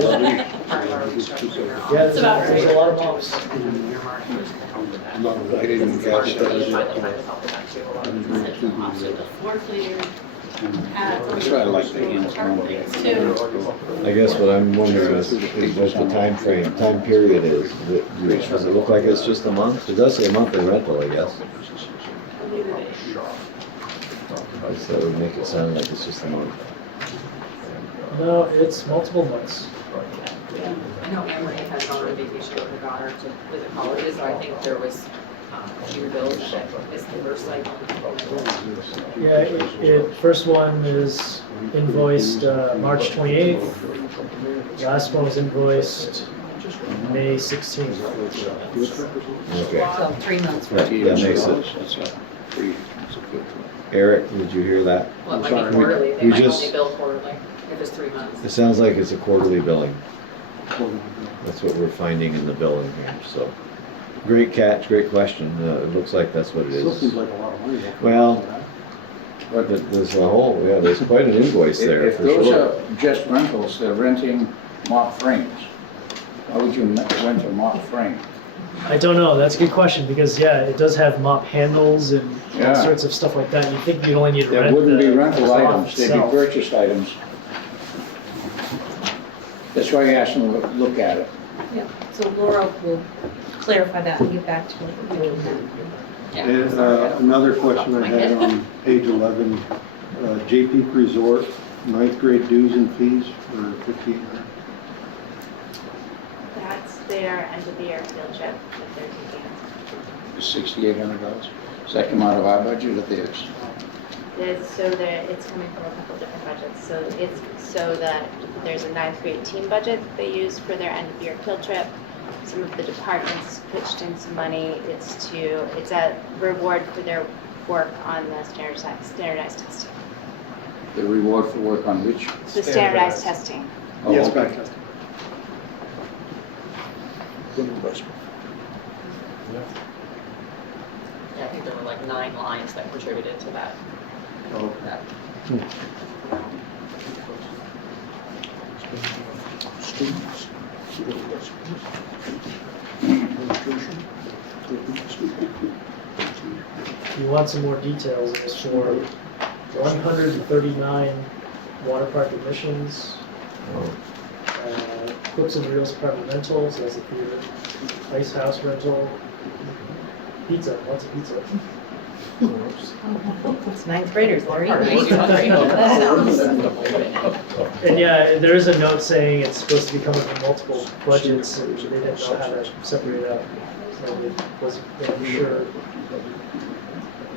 Yeah, there's a lot of mops. I didn't catch that. That's why I like the hands-on. I guess what I'm wondering is what the time period is. Does it look like it's just a month? It does say monthly rental, I guess. So that would make it sound like it's just a month. No, it's multiple months. I know Anne Marie has gone on vacation with her daughter to visit colleges, so I think there was your bills, that is the first cycle. Yeah, first one is invoiced March 28th. Last one was invoiced May 16th. Okay. So 3 months. That makes it. That's a pretty, that's a good one. Eric, did you hear that? Well, it might be quarterly, they We might just- only bill quarterly, if it's 3 months. It sounds like it's a quarterly billing. That's what we're finding in the billing here, so. Great catch, great question. It looks like that's what it Still seems is. like a lot of money. Well, But there's a whole, yeah, there's quite an invoice there If for those sure. are just rentals, they're renting mop frames. Why would you rent a mop frame? I don't know, that's a good question, because yeah, it does have mop handles and all Yeah. sorts of stuff like that. You'd think you'd only need to There rent wouldn't be the rental cloth items, they'd be itself. purchased items. That's why I asked them to look at it. Yeah, so Laura will clarify that and get back to you. And another question I had on page 11, JP Resort, 9th grade dues and fees for 15. That's their end of the year field trip that they're taking. $6,800. Does that come out of our budget or theirs? It's coming from a couple different budgets. So it's so that there's a 9th grade team budget that they use for their end of year field trip. Some of the departments pitched in some money. It's a reward for their work on the standardized testing. The reward for work on which? The standardized testing. Oh, Yes, okay. back testing. Good investment. Yeah, I think there were like 9 lines that contributed to that. Oh, that. Students. Good investment. Administration. If you want some more details, it was for 139 water park admissions, Cooks and Reels apartment rentals, that's a theater, ice house rental, pizza, lots of pizza. It's 9th graders, they're eating Pizza. And yeah, there is a note saying it's supposed to be coming from multiple budgets, and they didn't know how to separate it out. So it wasn't sure.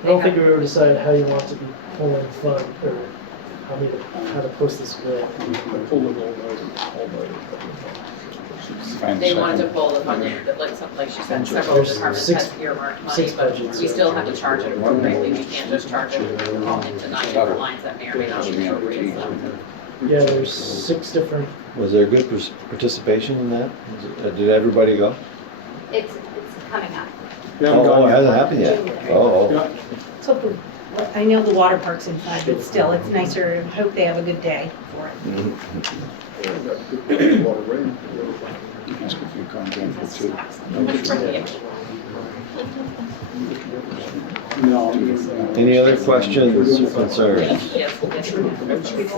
I don't think we ever decided how you want to be pulling fund, or how to post this bill. Find They wanted to second. pull the funding, that like she said, several There's departments six- have earmarked money, six but budgets, we so- still have to charge it appropriately. We can't just charge it all into 9 different lines that may or may not be appropriate. So. Yeah, there's 6 different, Was there good participation in that? Did everybody go? It's coming up. Oh, it hasn't happened yet? Oh, Yeah. So I know the water park's inside, but still, it's nicer. I hope they have a good day for it. oh. A lot of rain. Ask if you come again for two. No. Any other questions or concerns? Yes, yes.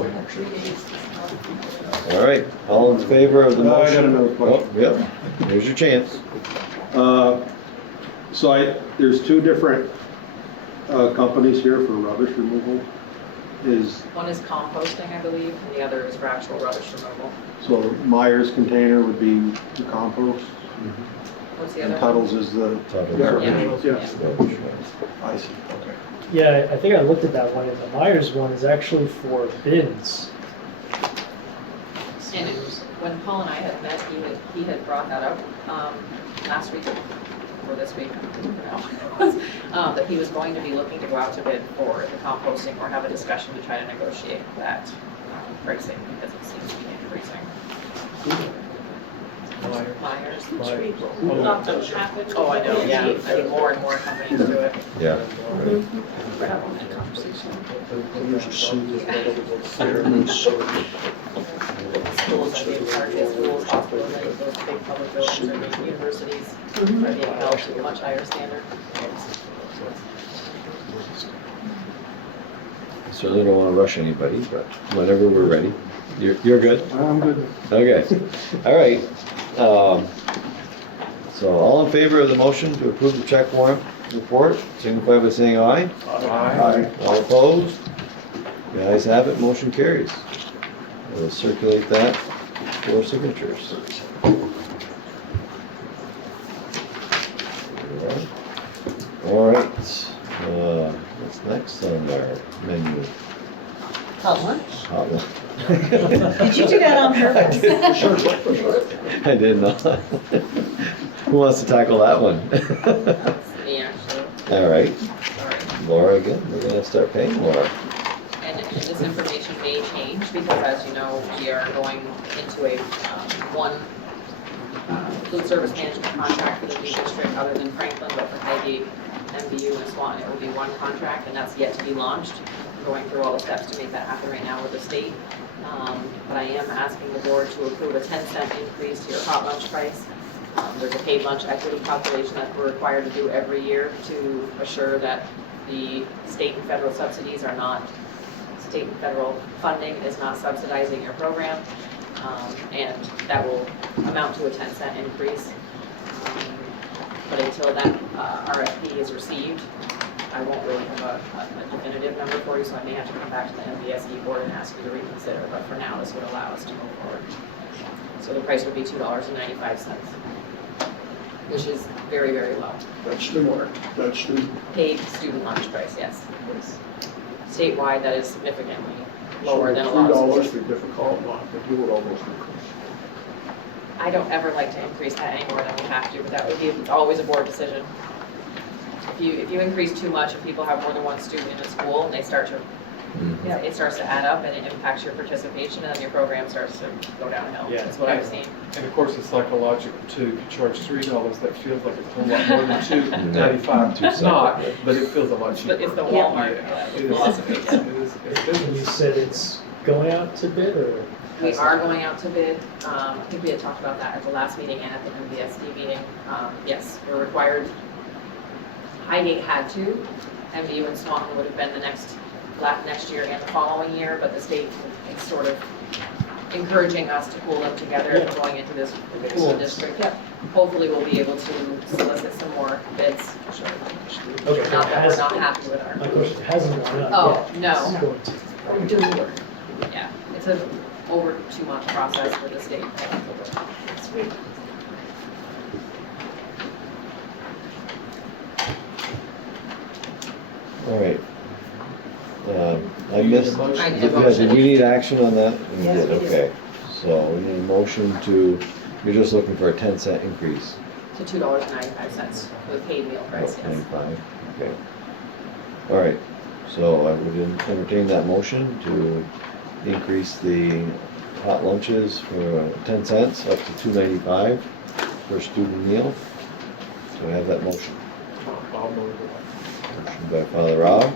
All right, all in favor of the I got motion? another question. Oh, yep, here's your chance. There's 2 different companies here for rubbish removal. One is composting, I believe, and the other is for actual rubbish removal. So Myers container would be the compost, What's the and other one? Tuttle's is the Tuttle's. garbage. Yeah. Yeah, I see, okay. yeah, I think I looked at that one, and the Myers one is actually for bins. And when Paul and I had met, he had brought that up last week, or this week, I don't know, that he was going to be looking to go out to bid for the composting or have a discussion to try to negotiate that pricing, because it seems to be increasing. Myers. Not the traffic. Oh, I know, yeah, I think more and more companies do it. Yeah. We're having that conversation. There's a seed there, and so Schools, I think, target schools, hospitals, like those big public buildings, or maybe universities, are being held to a much higher standard. Certainly don't want to rush anybody, but whenever we're ready. You're good? I'm good. Okay, all right. So all in favor of the motion to approve the check warrant report, signify by saying aye. Aye. All opposed? The ayes have it, motion carries. We'll circulate that for signatures. Alright. Hot lunch? Hot lunch. Did you do that on purpose? I did not. Who wants to tackle that one? Me, actually. All right, All right. Laura again, we're gonna start paying Laura. And this information may change because, as you know, we are going into a one food service management contract for the new district other than Franklin, but for Highgate, MVU, and Swan, it will be one contract, and that's yet to be launched. We're going through all the steps to make that happen right now with the state. But I am asking the board to approve a 10-cent increase to your hot lunch price. There's a paid lunch equity calculation that we're required to do every year to assure that the state and federal subsidies are not, state and federal funding is not subsidizing your program. And that will amount to a 10-cent increase. But until that RFP is received, I won't really have a definitive number for you, so I may have to come back to the MVSD board and ask you to reconsider. But for now, this would allow us to move forward. So the price would be $2.95, which is very, very low. That's student, that's student. Paid student lunch price, yes. Statewide, that is significantly lower than a lot of schools. $3 be difficult not to do it almost. I don't ever like to increase that any more than we have to, but that would be, it's always a board decision. If you increase too much and people have more than one student in a school, and they start to, it starts to add up and it impacts your participation and your program starts to go downhill. Yeah. That's what I've seen. And of course, it's psychological too. If you charge $3, that feels like a whole lot more than $2.95. It's not, but it feels a lot cheaper. It's the Walmart It is. philosophy. It is. It's And business. you said it's going out to bid, or? We are going out to bid. I think we had talked about that at the last meeting and at the MVSD meeting. Yes, we're required. Highgate had to. MVU and Swanton would have been the next year and the following year, but the state is sort of encouraging us to pool them together and going into this pool district. Yep. Hopefully we'll be able to solicit some more bids. Okay. Not that we're not happy with our. My question, it hasn't gone out Oh, yet. no. It's going to. We're doing work. Yeah, it's a over 2-month process for the state. Sweet. All right. I missed, motion? I need a did motion. we need action on that? We Yes, did, we did. okay. So we need a motion to, you're just looking for a 10-cent increase. To $2.95 for the paid meal price, yes. 95, okay. All right, so I would entertain that motion to increase the hot lunches for 10 cents up to $2.95 per student meal. So I have that motion. I'll move it. Motion by Father Rob.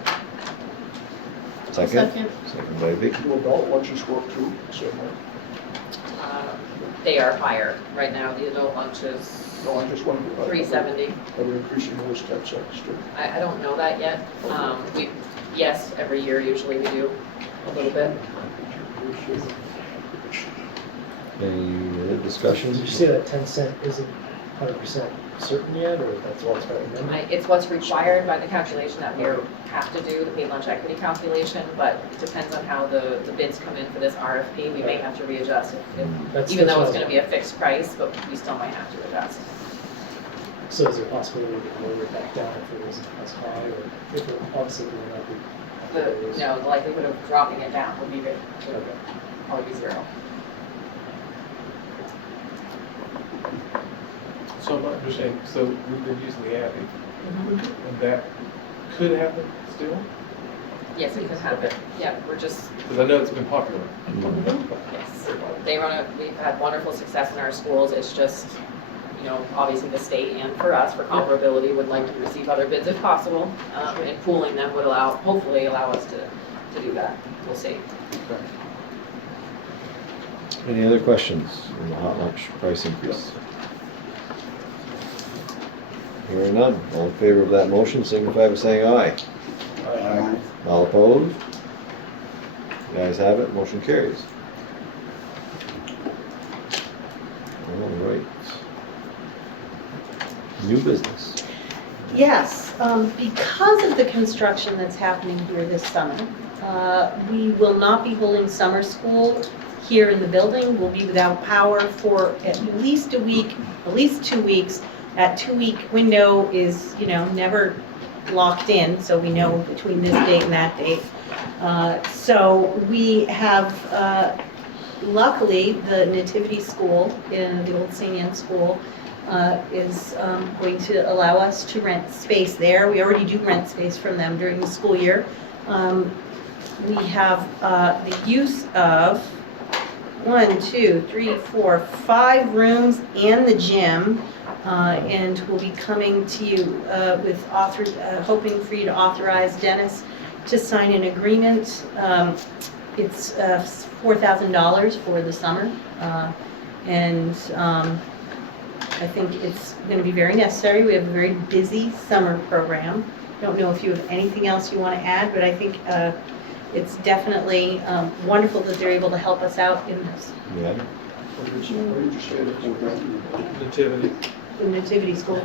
Second? Second. Second by Vicky. Do adult lunches work too? So, They are higher. Right now, the adult lunch is no, I just wonder. $3.70. Are we increasing those 10 cents too? I don't know that yet. Yes, every year usually we do a little bit. Any other discussion? Did you say that 10 cent isn't 100% certain yet, or that's what's recommended? It's what's required by the calculation that we have to do, the paid lunch equity calculation, but it depends on how the bids come in for this RFP. We may have to readjust, even though it's going to be a fixed price, but we still might have to adjust. So is there a possibility we could lower it back down if it wasn't as high, or if it obviously will not be? No, the likelihood of dropping it down would be Okay. probably be 0. So I'm not understanding, so we've been using the Abby, and that could happen still? Yes, it could happen. Yeah, we're just, Because I know it's been popular. yes. We've had wonderful success in our schools. It's just, obviously the state and for us, for comparability, would like to receive other bids if possible. And pooling them would hopefully allow us to do that. We'll see. Any other questions on the hot lunch price increase? Hearing none, all in favor of that motion, signify by saying aye. Aye. All opposed? You guys have it, motion carries. All right. New business. Yes, because of the construction that's happening here this summer, we will not be holding summer school here in the building. We'll be without power for at least a week, at least 2 weeks. That 2-week window is, never locked in, so we know between this date and that date. So we have, luckily, the Nativity School in the old St. Anne's School is going to allow us to rent space there. We already do rent space from them during the school year. We have the use of 5 rooms and the gym. And we'll be coming to you with hoping for you to authorize Dennis to sign an agreement. It's $4,000 for the summer. And I think it's going to be very necessary. We have a very busy summer program. Don't know if you have anything else you want to add, but I think it's definitely wonderful that they're able to help us out in this. Yeah. What did you say that Nativity. The Nativity School.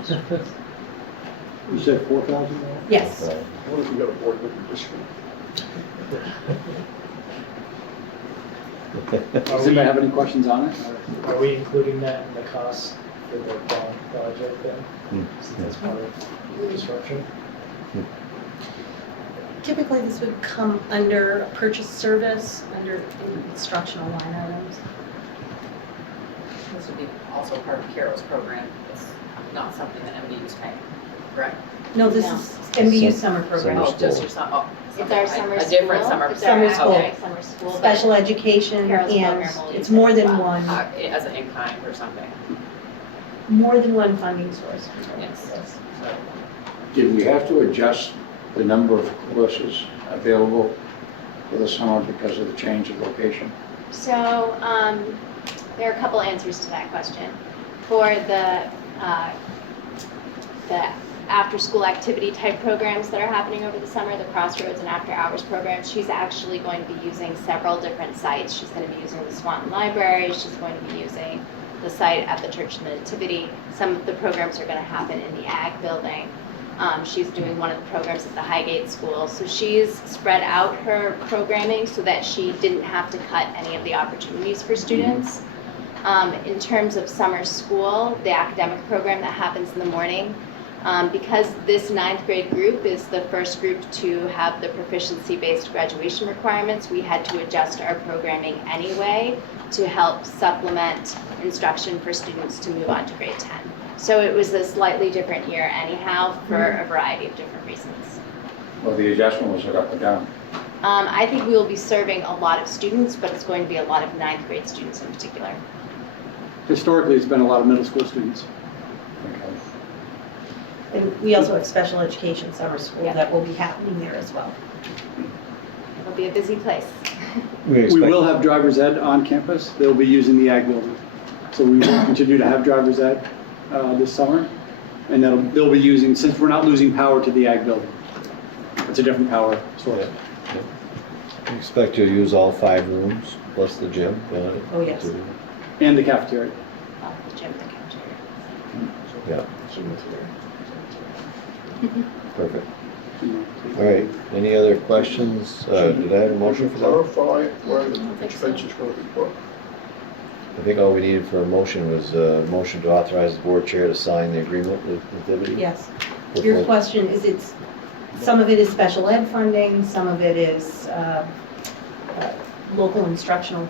You said $4,000? Yes. What if we got a board member discount? Does anybody have any questions on it? Are we including that in the cost for the bond project then? So that's part of the disruption? Typically, this would come under purchase service, under instructional line items. This would be also part of Carol's program. It's not something that MVU is paying, correct? No, this No. is MVU summer program. Summer Oh, just your summer, It's our summer a school. different summer. It's Summer our school. academic summer school. but Special education, Carol's and program will it's use more it than as well. one, As an in-kind or something. more than one funding source. Yes. Did we have to adjust the number of courses available for the summer because of the change of location? So, there are a couple answers to that question. For the after-school activity type programs that are happening over the summer, the Crossroads and after-hours programs, she's actually going to be using several different sites. She's going to be using the Swanton Library, she's going to be using the site at the Church of the Nativity. Some of the programs are going to happen in the Ag Building. She's doing one of the programs at the Highgate School. So she's spread out her programming so that she didn't have to cut any of the opportunities for students. In terms of summer school, the academic program that happens in the morning, because this 9th grade group is the first group to have the proficiency-based graduation requirements, we had to adjust our programming anyway to help supplement instruction for students to move on to grade 10. So it was a slightly different year anyhow for a variety of different reasons. Well, the adjustment was it up or down? I think we will be serving a lot of students, but it's going to be a lot of 9th grade students in particular. Historically, it's been a lot of middle school students. Okay. And we also have special education summer school Yeah. that will be happening there as well. It'll be a busy place. We will have driver's ed on campus. They'll be using the Ag Building. So we will continue to have driver's ed this summer. And they'll be using, since we're not losing power to the Ag Building. It's a different power source. We expect to use all 5 rooms plus the gym. Oh, yes. And the cafeteria. The gym, the cafeteria. Yeah, Gym material. perfect. All right, any other questions? Did I have a motion for that? Clarify where the expense is going to be put. I think all we needed for a motion was a motion to authorize the board chair to sign the agreement with Nativity. Yes. Your question is, some of it is special ed funding, some of it is local instructional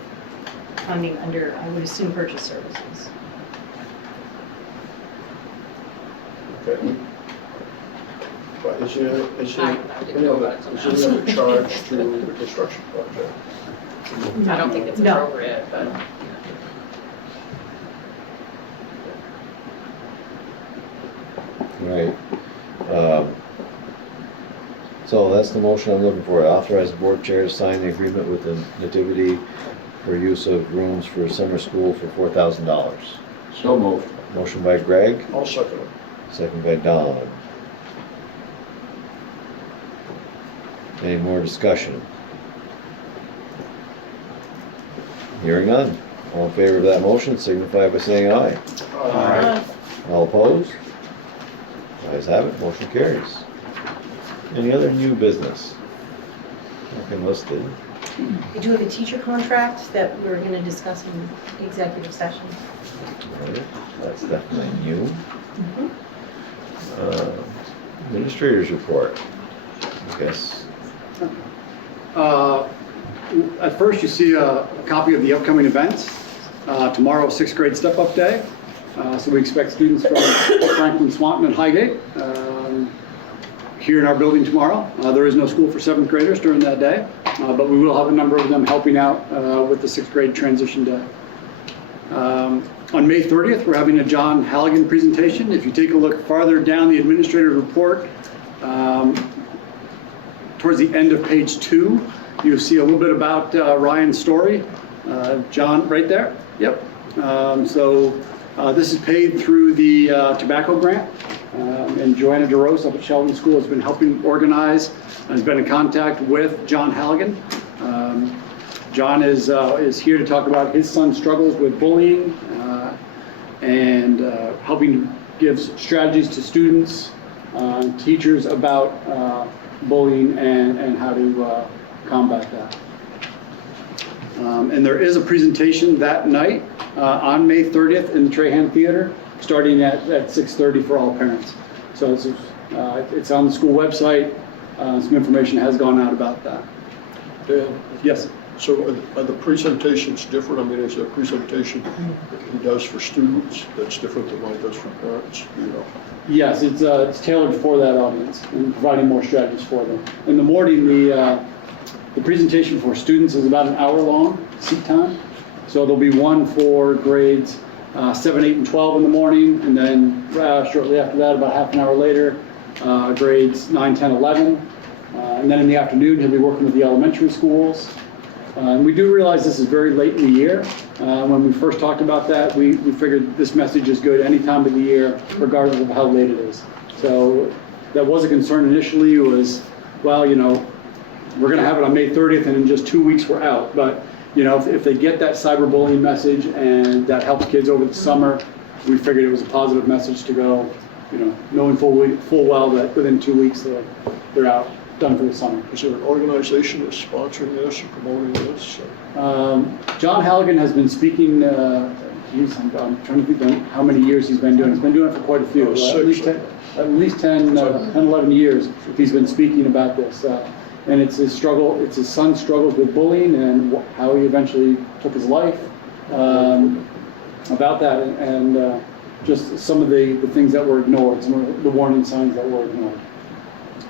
funding under, I would assume, purchase services. Okay. But is there I didn't know about it till now. any other charge to the construction project? I don't think it's No. appropriate, but. Right. So that's the motion I'm looking for, authorize the board chair to sign the agreement with the Nativity for use of rooms for summer school for $4,000. So moved. Motion by Greg, I'll second it. second by Don. Any more discussion? Hearing none. All in favor of that motion signify by saying aye. All opposed? Ayes have it, motion carries. Any other new business? Nothing listed. We do have a teacher contract that we're going to discuss in executive session. All right, that's definitely new. Administrators report, I guess. At first, you see a copy of the upcoming events. Tomorrow, 6th grade step-up day. So we expect students from Franklin, Swanton, and Highgate here in our building tomorrow. There is no school for 7th graders during that day, but we will have a number of them helping out with the 6th grade transition day. On May 30th, we're having a John Halligan presentation. If you take a look farther down the administrative report, towards the end of page 2, you'll see a little bit about Ryan's story. John, right there? Yep. This is paid through the tobacco grant. And Joanna DeRose up at Sheldon School has been helping organize, has been in contact with John Halligan. John is here to talk about his son's struggles with bullying and helping give strategies to students, teachers about bullying and how to combat that. And there is a presentation that night on May 30th in the Trahan Theater, starting at 6:30 for all parents. So it's on the school website. Some information has gone out about that. Dan? Yes. So are the presentations different? I mean, is there a presentation that he does for students that's different than what he does for parents? You know? Yes, it's tailored for that audience and providing more strategies for them. In the morning, the presentation for students is about an hour long seat time. So there'll be one for grades 7, 8, and 12 in the morning, and then shortly after that, about half an hour later, grades 9, 10, 11. And then in the afternoon, he'll be working with the elementary schools. And we do realize this is very late in the year. When we first talked about that, we figured this message is good any time of the year, regardless of how late it is. So that was a concern initially, was, well, you know, we're going to have it on May 30th, and in just 2 weeks we're out. But you know, if they get that cyberbullying message and that helps kids over the summer, we figured it was a positive message to go, you know, knowing full well that within 2 weeks they're out, done for the summer. Is there an organization that's sponsoring this or promoting this? John Halligan has been speaking, I'm trying to think how many years he's been doing it. He's been doing it for quite a few, at least 10, 11 years he's been speaking about this. And it's his struggle, it's his son's struggles with bullying and how he eventually took his life, about that, and just some of the things that were ignored, some of the warning signs that were ignored.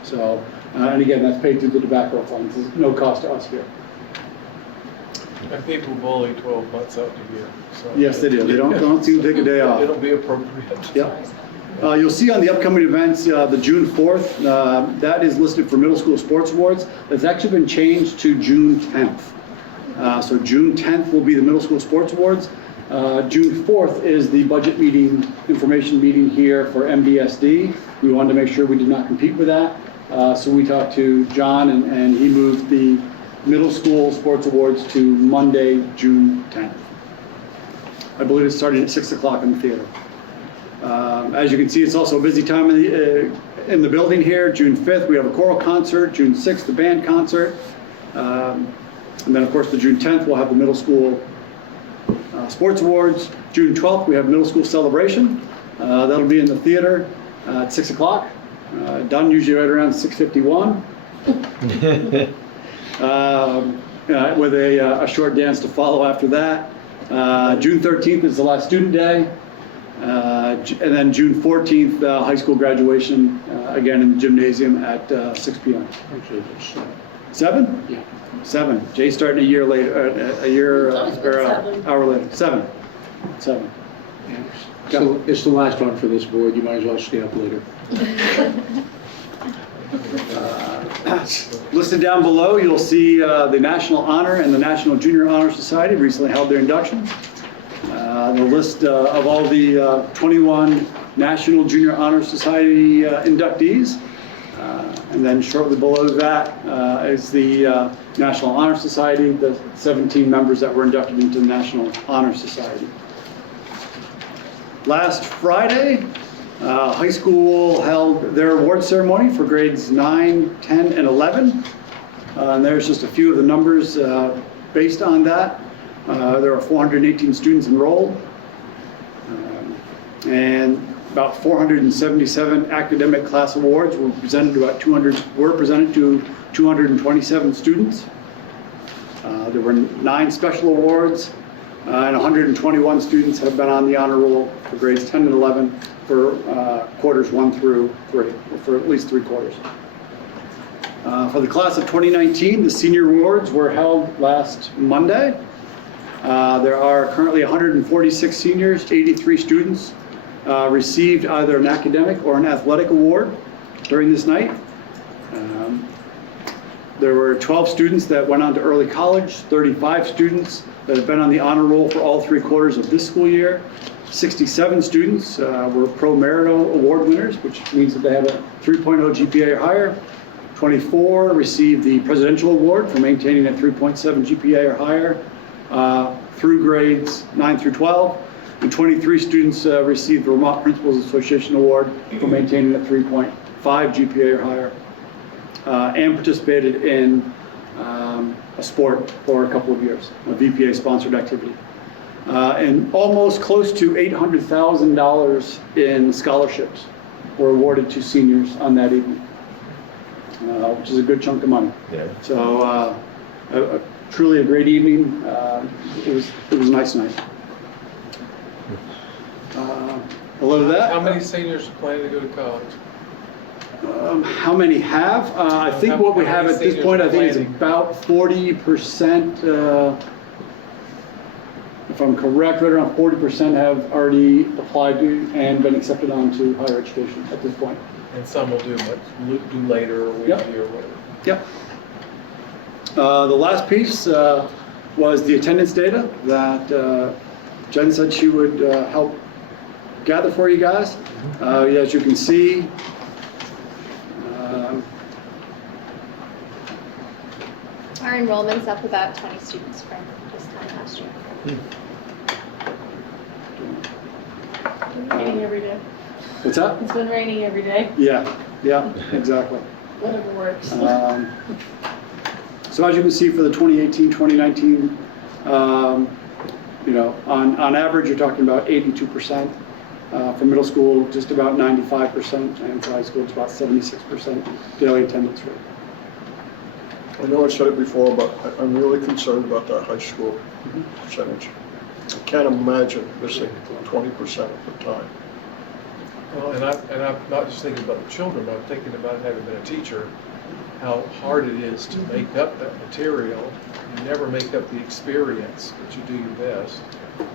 So, and again, that's paid through the tobacco funds. There's no cost to us here. And people bully 12 months out the year. So. Yes, they do. They don't seem to take a day off. It'll be appropriate. Yep. You'll see on the upcoming events, the June 4th, that is listed for middle school sports awards. That's actually been changed to June 10th. So June 10th will be the middle school sports awards. June 4th is the budget meeting, information meeting here for MVSD. We wanted to make sure we did not compete with that. So we talked to John, and he moved the middle school sports awards to Monday, June 10th. I believe it's starting at 6 o'clock in the theater. As you can see, it's also a busy time in the building here. June 5th, we have a choral concert. June 6th, the band concert. And then, of course, the June 10th, we'll have the middle school sports awards. June 12th, we have middle school celebration. That'll be in the theater at 6 o'clock. Done usually right around 6:51. With a short dance to follow after that. June 13th is the last student day. And then June 14th, high school graduation, again in the gymnasium at 6 p.m. Actually, it's 7? Yeah. 7. Jay's starting a year later, hour later. 7. Yeah. So it's the last one for this board. You might as well stay up later. Listed down below, you'll see the National Honor and the National Junior Honor Society recently held their inductions. The list of all the 21 National Junior Honor Society inductees. And then shortly below that is the National Honor Society, the 17 members that were inducted into the National Honor Society. Last Friday, high school held their award ceremony for grades 9, 10, and 11. And there's just a few of the numbers based on that. There are 418 students enrolled, and about 477 academic class awards were presented to 227 students. There were 9 special awards, and 121 students have been on the honor roll for grades 10 and 11 for quarters 1 through 3, or for at least 3 quarters. For the class of 2019, the senior awards were held last Monday. There are currently 146 seniors, 83 students received either an academic or an athletic award during this night. There were 12 students that went on to early college, 35 students that have been on the honor roll for all 3 quarters of this school year. 67 students were Pro Merito Award winners, which means that they have a 3.0 GPA or higher. 24 received the Presidential Award for maintaining a 3.7 GPA or higher through grades 9 through 12. And 23 students received the Vermont Principals Association Award for maintaining a 3.5 GPA or higher. And participated in a sport for a couple of years, a VPA-sponsored activity. And almost close to $800,000 in scholarships were awarded to seniors on that evening, which is a good chunk of money. Yeah. So truly a great evening. It was a nice night. Below that, How many seniors are planning to go to college? how many have? I think what we have at this point, I think is Planning. about 40%, if I'm correct, right around 40% have already applied to and been accepted onto higher education at this point. And some will do later or weekly Yep. or whatever. Yep. The last piece was the attendance data that Jen said she would help gather for you guys. As you can see, Our enrollment's up about 20 students from this time last year. Uh, It's been raining every day. what's that? It's been raining every day. Yeah, exactly. Whatever works. So as you can see for the 2018, 2019, on average, you're talking about 82%. For middle school, just about 95%, and for high school, it's about 76% daily attendance rate. I know I said it before, but I'm really concerned about that high school percentage. I can't imagine missing 20% of the time. Well, and I'm not just thinking about the children, but I'm thinking about having been a teacher, how hard it is to make up that material. You never make up the experience, but you do your best. Yeah.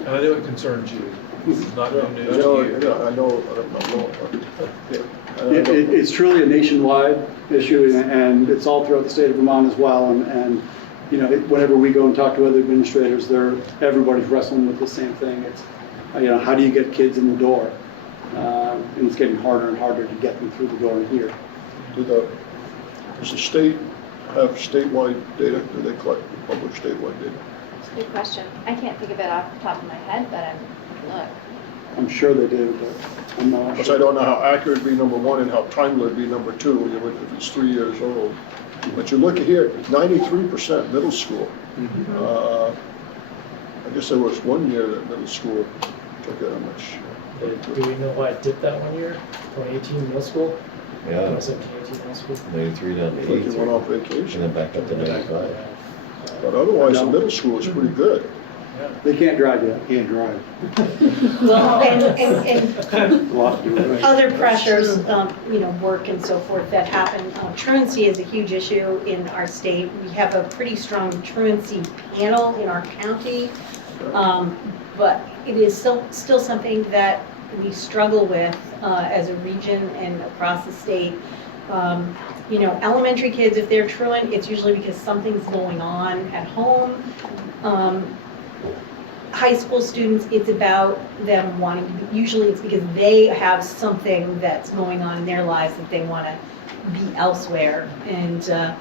And I know it concerns you. This is not new news to you. I know. It's truly a nationwide issue, and it's all throughout the state of Vermont as well. And whenever we go and talk to other administrators, everybody's wrestling with the same thing. It's, how do you get kids in the door? And it's getting harder and harder to get them through the door here. Does the state have statewide data? Do they collect public statewide data? It's a good question. I can't think of it off the top of my head, but look. I'm sure they do, but I'm not Because sure. I don't know how accurate it'd be, number one, and how timely it'd be, number two, if it's 3 years old. But you look at here, 93% middle school. I guess there was 1 year that middle school took it, how much? Do we know why it dipped that 1 year? 2018 middle school? Yeah, 2017, 18 middle school? 93 down to I think it 83, went off and vacation. then back up to 95. But otherwise, the middle school is pretty good. They can't drive yet. Can't drive. Well, and A lot to do with it. other pressures, work and so forth that happen. Truancy is a huge issue in our state. We have a pretty strong truancy panel in our county, but it is still something that we struggle with as a region and across the state. Elementary kids, if they're truant, it's usually because something's going on at home. High school students, it's about them usually it's because they have something that's going on in their lives that they want to be elsewhere. And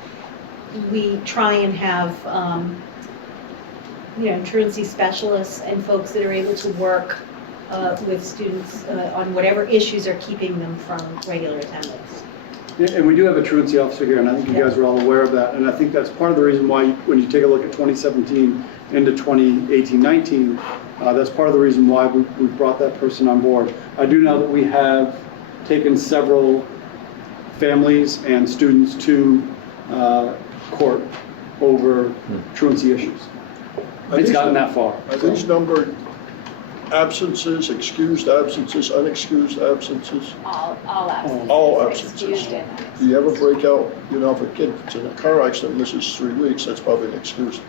we try and have, truancy specialists and folks that are able to work with students on whatever issues are keeping them from regular attendance. Yeah, and we do have a truancy officer here, and I think you guys are all aware of that. And I think that's part of the reason why, when you take a look at 2017 into 2018-19, that's part of the reason why we brought that person on board. I do know that we have taken several families and students to court over truancy issues. It's gotten that far. Are these numbered absences, excused absences, unexcused absences? All absences. All absences. Excused and Do you ever unexcused. break out, if a kid's in a car accident and misses 3 weeks, that's probably an excuse.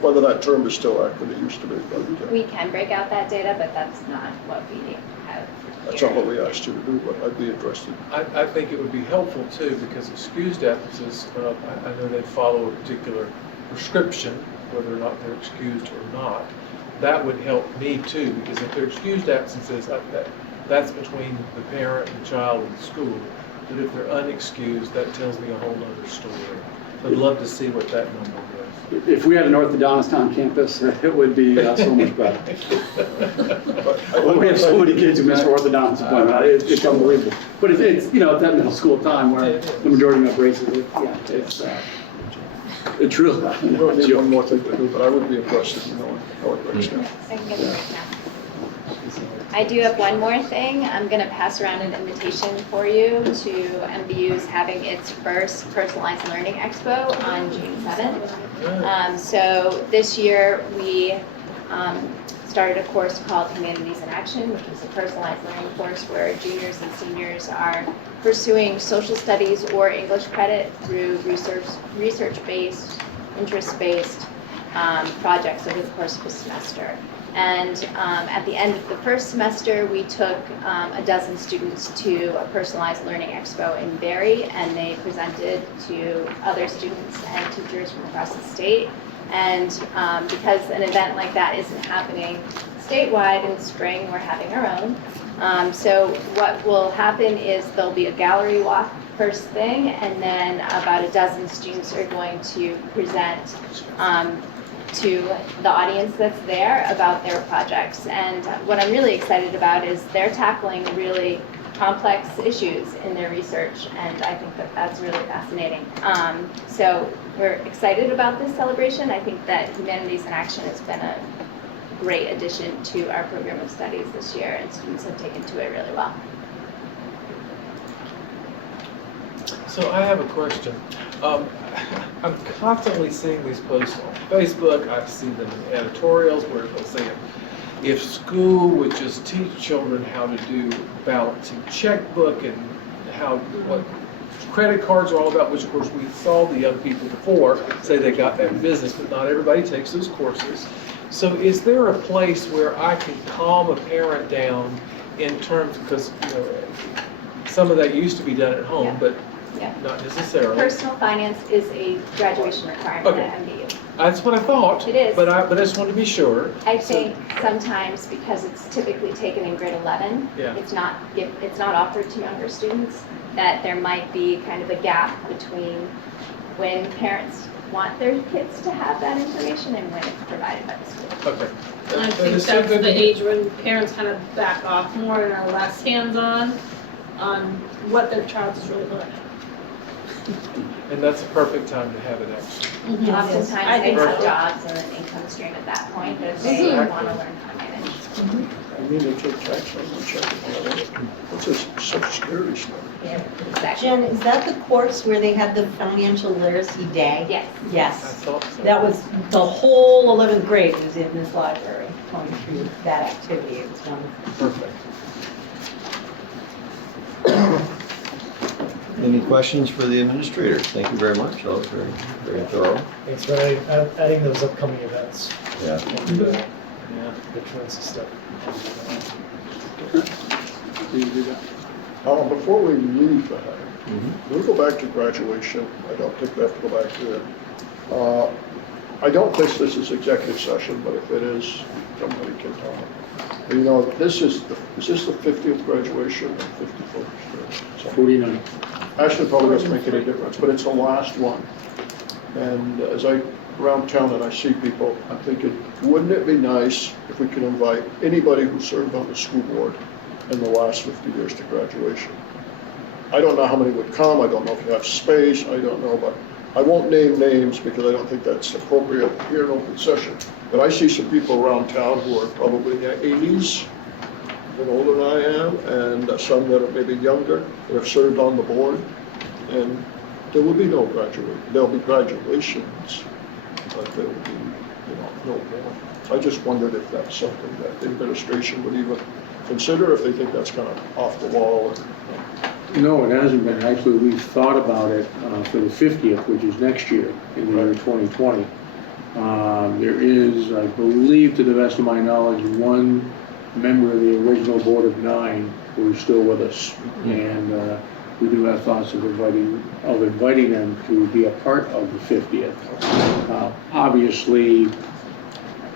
Whether that term is still accurate, it used to be, but We can break out that data, but that's not what we have. that's not what we asked you to do, but I'd be interested. I think it would be helpful too, because excused absences, I know they follow a particular prescription, whether or not they're excused or not. That would help me too, because if they're excused absences, that's between the parent, the child, and the school. But if they're unexcused, that tells me a whole other story. So I'd love to see what that number was. If we had an orthodontist on campus, it would be so much better. We have so many kids who miss for orthodontist appointment. It's unbelievable. But it's at that middle school time where the majority of races, it's truly. Well, there's one more thing to do, but I would be interested in knowing how it breaks down. I can get it right now. I do have one more thing. I'm going to pass around an invitation for you to MVU's having its first Personalized Learning Expo on June 7th. So this year we started a course called Humanities in Action, which is a personalized learning course where juniors and seniors are pursuing social studies or English credit through research-based, interest-based projects over the course of a semester. And at the end of the first semester, we took a dozen students to a personalized learning expo in Barrie, and they presented to other students and teachers from across the state. And because an event like that isn't happening statewide in the spring, we're having our own. So what will happen is there'll be a gallery walk first thing, and then about a dozen students are going to present to the audience that's there about their projects. And what I'm really excited about is they're tackling really complex issues in their research, and I think that that's really fascinating. So we're excited about this celebration. I think that Humanities in Action has been a great addition to our program of studies this year, and students have taken to it really well. So I have a question. I'm constantly seeing these posts on Facebook. I see them in editorials where they'll say, if school would just teach children how to do balancing checkbook and what credit cards are all about, which of course we saw the young people before say they got that business, but not everybody takes those courses. So is there a place where I can calm a parent down in terms, because some of that used to be done at home, but not necessarily. Personal finance is a graduation requirement at MVU. That's what I thought. It is. But I just wanted to be sure. I think sometimes because it's typically taken in grade 11, it's not offered to younger students, that there might be kind of a gap between when parents want their kids to have that information and when it's provided by the school. Okay. I think that's the age when parents kind of back off more and are less hands-on on what their child is really learning. And that's a perfect time to have it actually. Oftentimes I they think have so. jobs and an income stream at that point that they want to learn how to manage. I mean, they take tax on the check. What's this social security stuff? Yeah, exactly. Jen, is that the course where they had the financial literacy day? Yes. I Yes. thought so. That was, the whole 11th grade was in this library going through that activity. It was wonderful. Perfect. Any questions for the administrators? Thank you very much. That was very, very thorough. Thanks for adding those upcoming events. Yeah. The truancy stuff. Before we leave that, we'll go back to graduation. I don't think we have to go back to it. I don't think this is executive session, but if it is, somebody can tell me. This is the 50th graduation or 51st? 49. Actually, probably doesn't make any difference, but it's the last one. And as I around town and I see people, I'm thinking, wouldn't it be nice if we could invite anybody who served on the school board in the last 50 years to graduation? I don't know how many would come. I don't know if you have space. I don't know, but I won't name names because I don't think that's appropriate here in open session. But I see some people around town who are probably in their 80s, a bit older than I am, and some that are maybe younger that have served on the board. And There will be no there'll be graduations, but there will be, no more. I just wondered if that's something that the administration would even consider, if they think that's kind of off the wall. No, it hasn't been. Actually, we've thought about it for the 50th, which is next year, in the year 2020. There is, I believe, to the best of my knowledge, one member of the original Board of 9 who is still with us. And we do have thoughts of inviting them to be a part of the 50th. Obviously,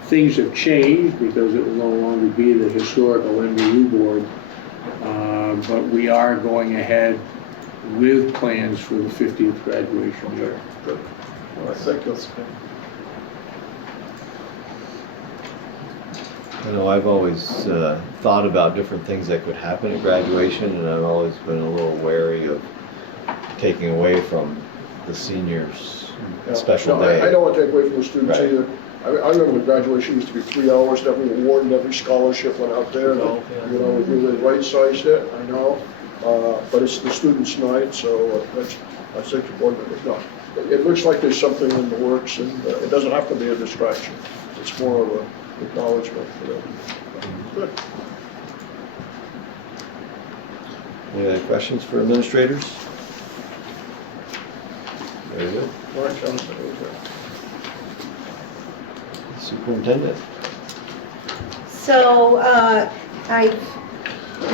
things have changed because it will no longer be the historical MVU board, but we are going ahead with plans for the 50th graduation year. Good. All right, thank you. I know I've always thought about different things that could happen at graduation, and I've always been a little wary of taking away from the seniors' special No, day. I don't want to take away from the students Right. either. I remember graduation used to be 3 hours, every award and every scholarship went out there. Now, we really right-sized it, I know. But it's the students' night, so I think the board members, no. It looks like there's something in the works, and it doesn't have to be a distraction. It's more of an acknowledgement for them. Good. Any other questions for administrators? Very good. All right, Jonathan, over there. Superintendent? So, I'm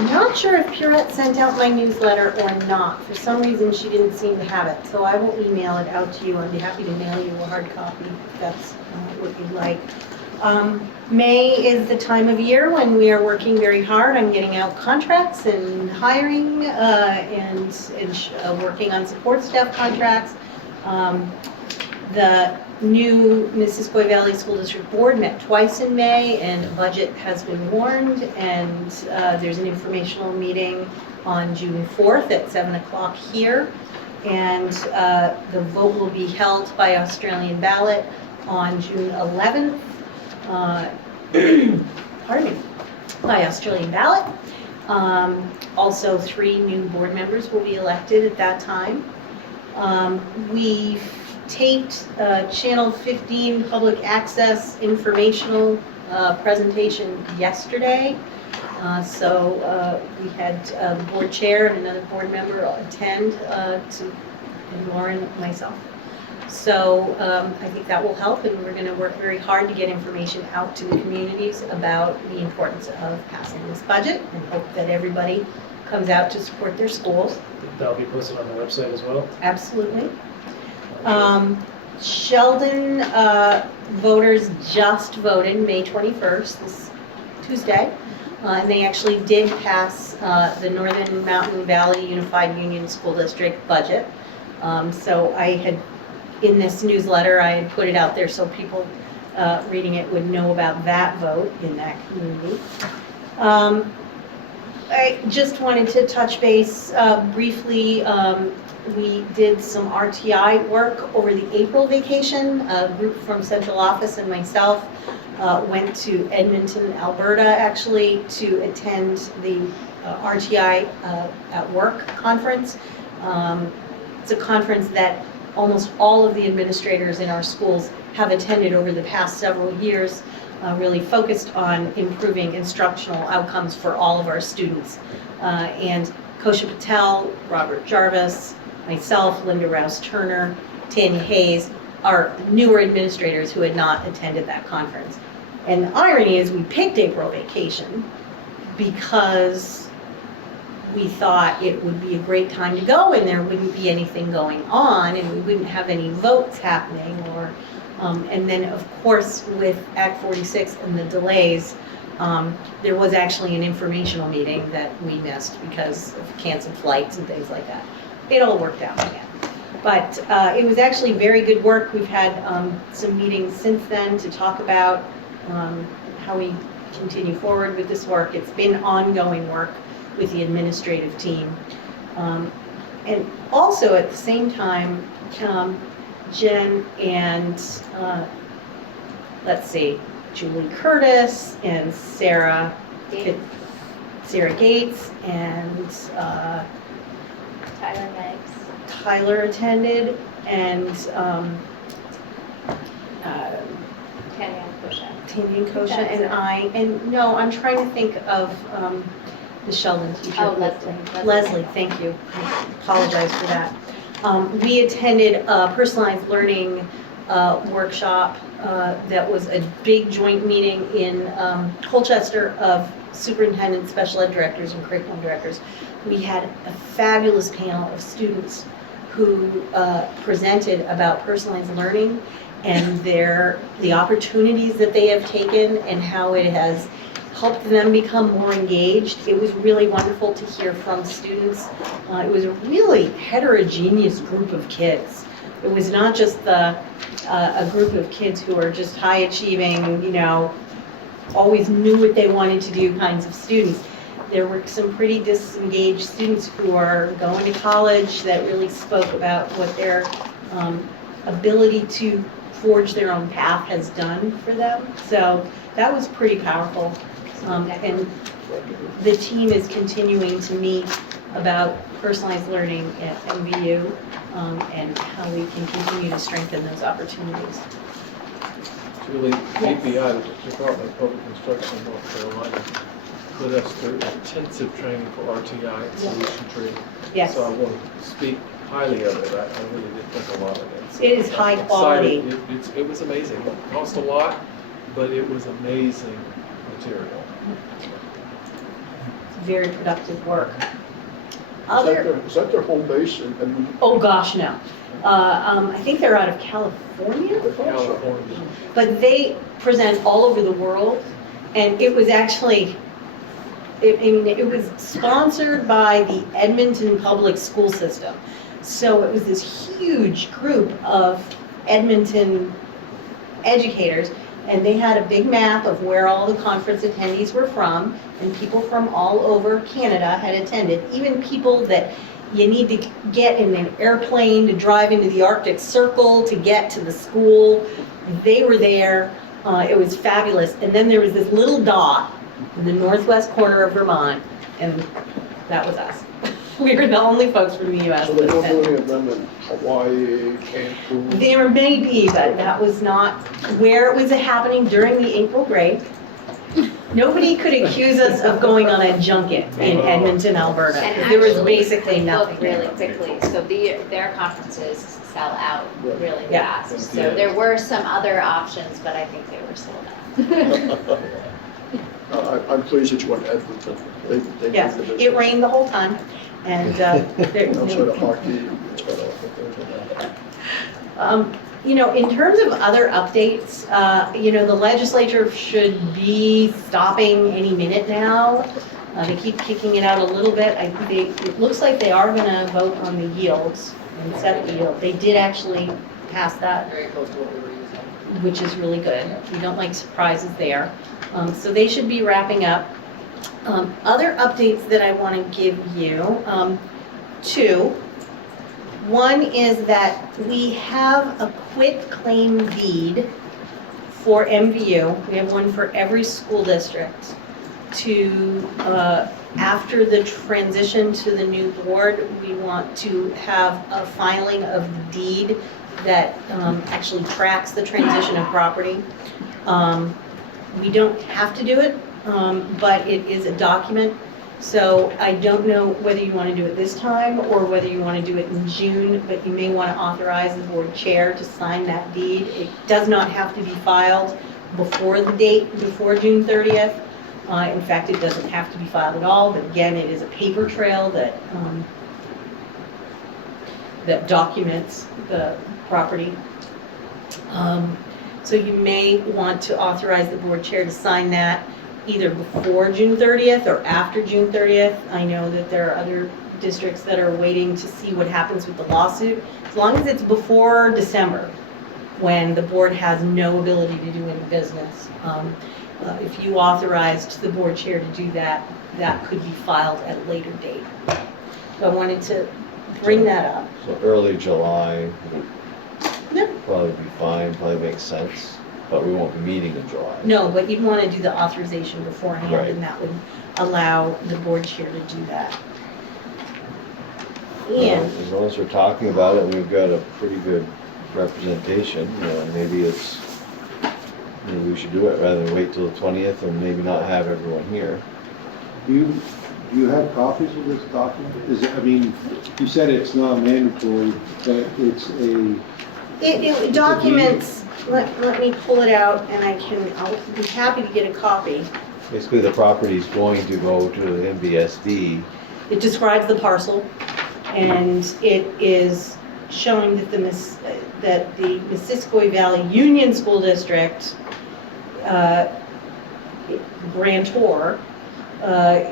not sure if Purette sent out my newsletter or not. For some reason, she didn't seem to have it, so I will email it out to you. I'd be happy to mail you a hard copy if that's what you'd like. May is the time of year when we are working very hard on getting out contracts and hiring and working on support staff contracts. The new Missisquoi Valley School District Board met twice in May, and a budget has been warned, and there's an informational meeting on June 4th at 7 o'clock here, and the vote will be held by Australian ballot on June 11th. Pardon me, by Australian ballot. Also, 3 new board members will be elected at that time. We've taped Channel 15 public access informational presentation yesterday. So we had the board chair and another board member attend, and Lauren, myself. So I think that will help, and we're going to work very hard to get information out to the communities about the importance of passing this budget, and hope that everybody comes out to support their schools. That'll be posted on the website as well. Absolutely. Sheldon voters just voted May 21st, this Tuesday, and they actually did pass the Northern Mountain Valley Unified Union School District budget. So I had, in this newsletter, I had put it out there so people reading it would know about that vote in that community. I just wanted to touch base briefly. We did some RTI work over the April vacation. A group from central office and myself went to Edmonton, Alberta, actually, to attend the RTI at Work conference. It's a conference that almost all of the administrators in our schools have attended over the past several years, really focused on improving instructional outcomes for all of our students. And Kosha Patel, Robert Jarvis, myself, Linda Rouse-Turner, Tanya Hayes are newer administrators who had not attended that conference. And the irony is we picked April vacation because we thought it would be a great time to go and there wouldn't be anything going on and we wouldn't have any votes happening. And then, of course, with Act 46 and the delays, there was actually an informational meeting that we missed because of canceled flights and things like that. It all worked out again. But it was actually very good work. We've had some meetings since then to talk about how we continue forward with this work. It's been ongoing work with the administrative team. And also at the same time, Jen and, let's see, Julie Curtis and Sarah Gates and Tyler Meggs. Tyler attended, and Tanya and Kusha. Tanya Kosha and I, and no, I'm trying to think of the Sheldon teacher. Oh, Leslie. Leslie, thank you. I apologize for that. We attended a personalized learning workshop that was a big joint meeting in Colchester of superintendents, special ed directors, and curriculum directors. We had a fabulous panel of students who presented about personalized learning and the opportunities that they have taken and how it has helped them become more engaged. It was really wonderful to hear from students. It was a really heterogeneous group of kids. It was not just a group of kids who are just high achieving, you know, always knew what they wanted to do kinds of students. There were some pretty disengaged students who are going to college that really spoke about what their ability to forge their own path has done for them. So that was pretty powerful. And the team is continuing to meet about personalized learning at MVU and how we can continue to strengthen those opportunities. Julie, DPI, the Department of Public Instruction in North Carolina, put us through intensive training for RTI and solution training. Yes. So I want to speak highly of it. I really did think a lot of it. So It is high I'm quality. excited. It was amazing. It cost a lot, but it was amazing material. Very productive work. Is that their home base? Oh, gosh, no. I think they're out of California, California. but they present all over the world. And it was actually, it was sponsored by the Edmonton Public School System. So it was this huge group of Edmonton educators, and they had a big map of where all the conference attendees were from, and people from all over Canada had attended, even people that you need to get in an airplane to drive into the Arctic Circle to get to the school. They were there. It was fabulous. And then there was this little dot in the northwest corner of Vermont, and that was us. We were the only folks from the U.S. So they don't do any of them in Hawaii, Cancun? There may be, but that was not where it was happening during the April break. Nobody could accuse us of going on a junket in Edmonton, Alberta. And There was actually, basically they nothing. book really quickly, so their conferences sell out really Yeah. fast. So there were some other options, but I think they were sold out. I'm pleased that you went to Edmonton. They Yes, did the business. it rained the whole time, and Outside of hockey, it's got all the things. you know, in terms of other updates, you know, the legislature should be stopping any minute now. They keep kicking it out a little bit. It looks like they are going to vote on the yields and set the yield. They did actually pass that, Very close to what we were using. which is really good. We don't like surprises there. So they should be wrapping up. Other updates that I want to give you, two. One is that we have a quit claim deed for MVU. We have one for every school district to, after the transition to the new board, we want to have a filing of the deed that actually tracks the transition of property. We don't have to do it, but it is a document. So I don't know whether you want to do it this time or whether you want to do it in June, but you may want to authorize the board chair to sign that deed. It does not have to be filed before the date, before June 30th. In fact, it doesn't have to be filed at all, but again, it is a paper trail that that documents the property. So you may want to authorize the board chair to sign that either before June 30th or after June 30th. I know that there are other districts that are waiting to see what happens with the lawsuit. As long as it's before December, when the board has no ability to do any business. If you authorized the board chair to do that, that could be filed at a later date. So I wanted to bring that up. So early July Yep. would probably be fine, probably makes sense, but we won't be meeting in July. No, but you'd want to do the authorization beforehand, Right. and that would allow the board chair to do that. And As long as we're talking about it, we've got a pretty good representation, maybe we should do it rather than wait till the 20th and maybe not have everyone here. Do you have copies of this document? You said it's not mandatory, but it's it documents, let me pull it out and I'll be happy to get a copy. Basically, the property's going to go to the MVSD. It describes the parcel and it is showing that the Missisquoi Valley Union School District grantor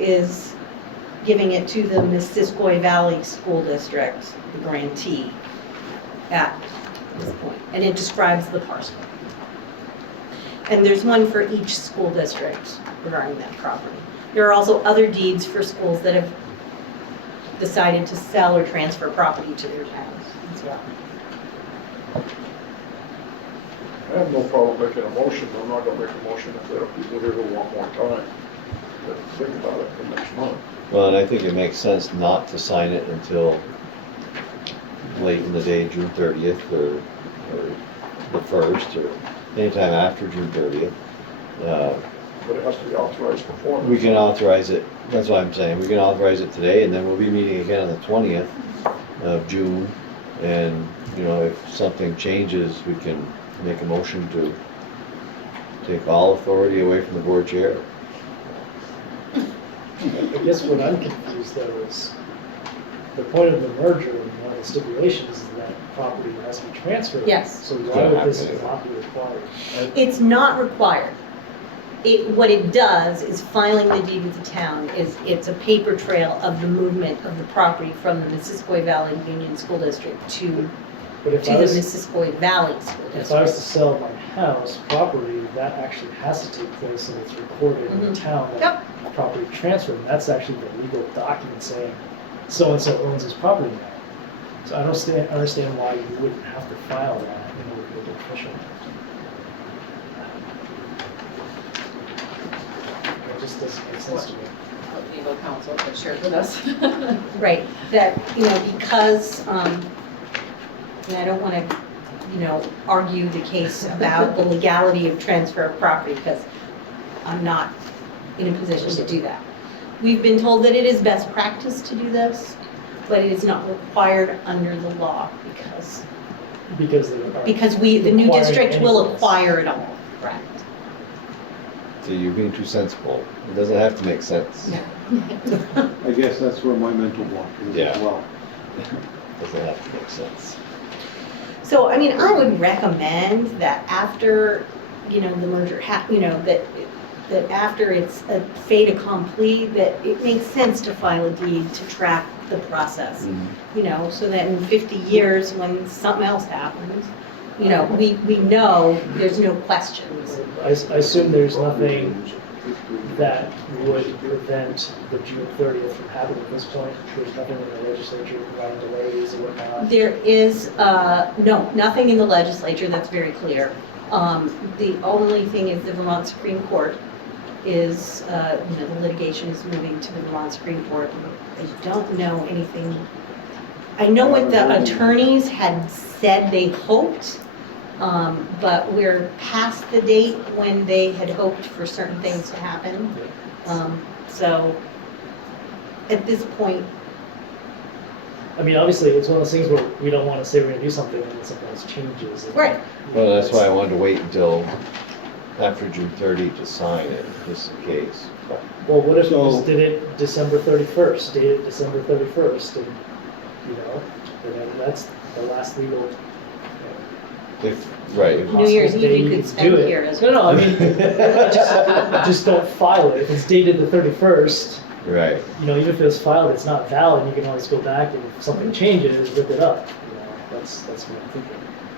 is giving it to the Missisquoi Valley School District, the grantee, at this point. And it describes the parcel. And there's one for each school district regarding that property. There are also other deeds for schools that have decided to sell or transfer property to their towns as well. I have no problem making a motion, but I'm not gonna make a motion if there are people here who want more time to think about it for next month. Well, and I think it makes sense not to sign it until late in the day, June 30th or the 1st, or anytime after June 30th. But it has to be authorized before. We can authorize it, that's what I'm saying, we can authorize it today, and then we'll be meeting again on the 20th of June. And, if something changes, we can make a motion to take all authority away from the board chair. I guess what I'm confused though is the point of the merger and one of the stipulations is that property has to be transferred. Yes. So why would this not be required? It's not required. What it does is filing the deed with the town it's a paper trail of the movement of the property from the Missisquoi Valley Union School District to But if the Missisquoi Valley School If I was to District. sell my house property, that actually has to take place and it's recorded in the town that property transferred. And that's actually the legal document saying so-and-so owns this property now. So I don't understand why you wouldn't have to file that in order to make it official. It just doesn't make sense to me. Legal counsel that shared with us. Right, that, because, and I don't want to, argue the case about the legality of transfer of property because I'm not in a position to do that. We've been told that it is best practice to do this, but it is not required under the law because the new district will acquire it all, correct? So you're being too sensible. It doesn't have to make sense. No. I guess that's where my mental block is Yeah. as well. Doesn't have to make sense. So, I would recommend that after, the merger, that after it's a fait accompli, that it makes sense to file a deed to track the process. So that in 50 years, when something else happens, we know there's no questions. I assume there's nothing that would prevent the June 30th from happening at this point. There's nothing in the legislature providing delays or whatnot. There is, no, nothing in the legislature, that's very clear. The only thing is the Vermont Supreme Court is, the litigation is moving to the Vermont Supreme Court. I don't know anything. I know what the attorneys had said they hoped, but we're past the date when they had hoped for certain things to happen. So at this point, Obviously, it's one of those things where we don't want to say we're going to do something and then something else changes. right, Well, that's why I wanted to wait until after June 30 to sign it, just in case. Well, what if we So- just did it December 31st, dated December 31st, and, and then that's the last legal. Right. New Year's possible day Eve you can could spend do it. here as No, just don't file it. If it's dated the 31st, Right. even if it was filed, it's not valid, you can always go back and if something changes, rip it up. That's what I'm thinking.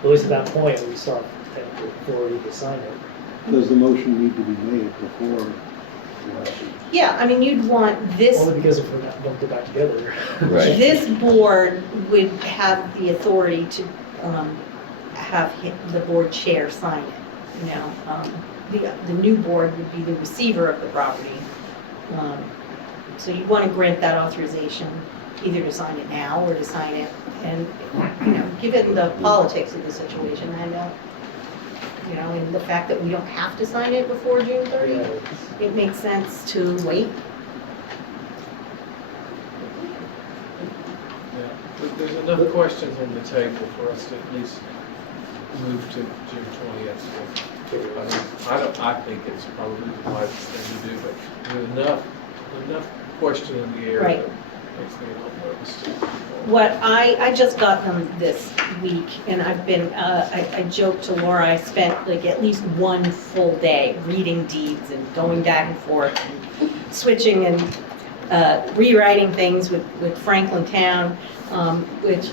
At least at that point, we still have technical authority to sign it. Does the motion need to be made before? yeah, you'd want this. Only because if we don't get back together. Right. This board would have the authority to have the board chair sign it, The new board would be the receiver of the property. So you want to grant that authorization. either to sign it now or to sign it and, given the politics of the situation, I know, and the fact that we don't have to sign it before June 30, it makes sense to wait. There's enough questions on the table for us to at least move to June 20th. I think it's probably the wisest thing to do, but there's enough question in the air Right. that makes me a little nervous. What I just got them this week, and I've been, I joked to Laura, I spent like at least one full day reading deeds and going back and forth and switching and rewriting things with Franklin Town, which,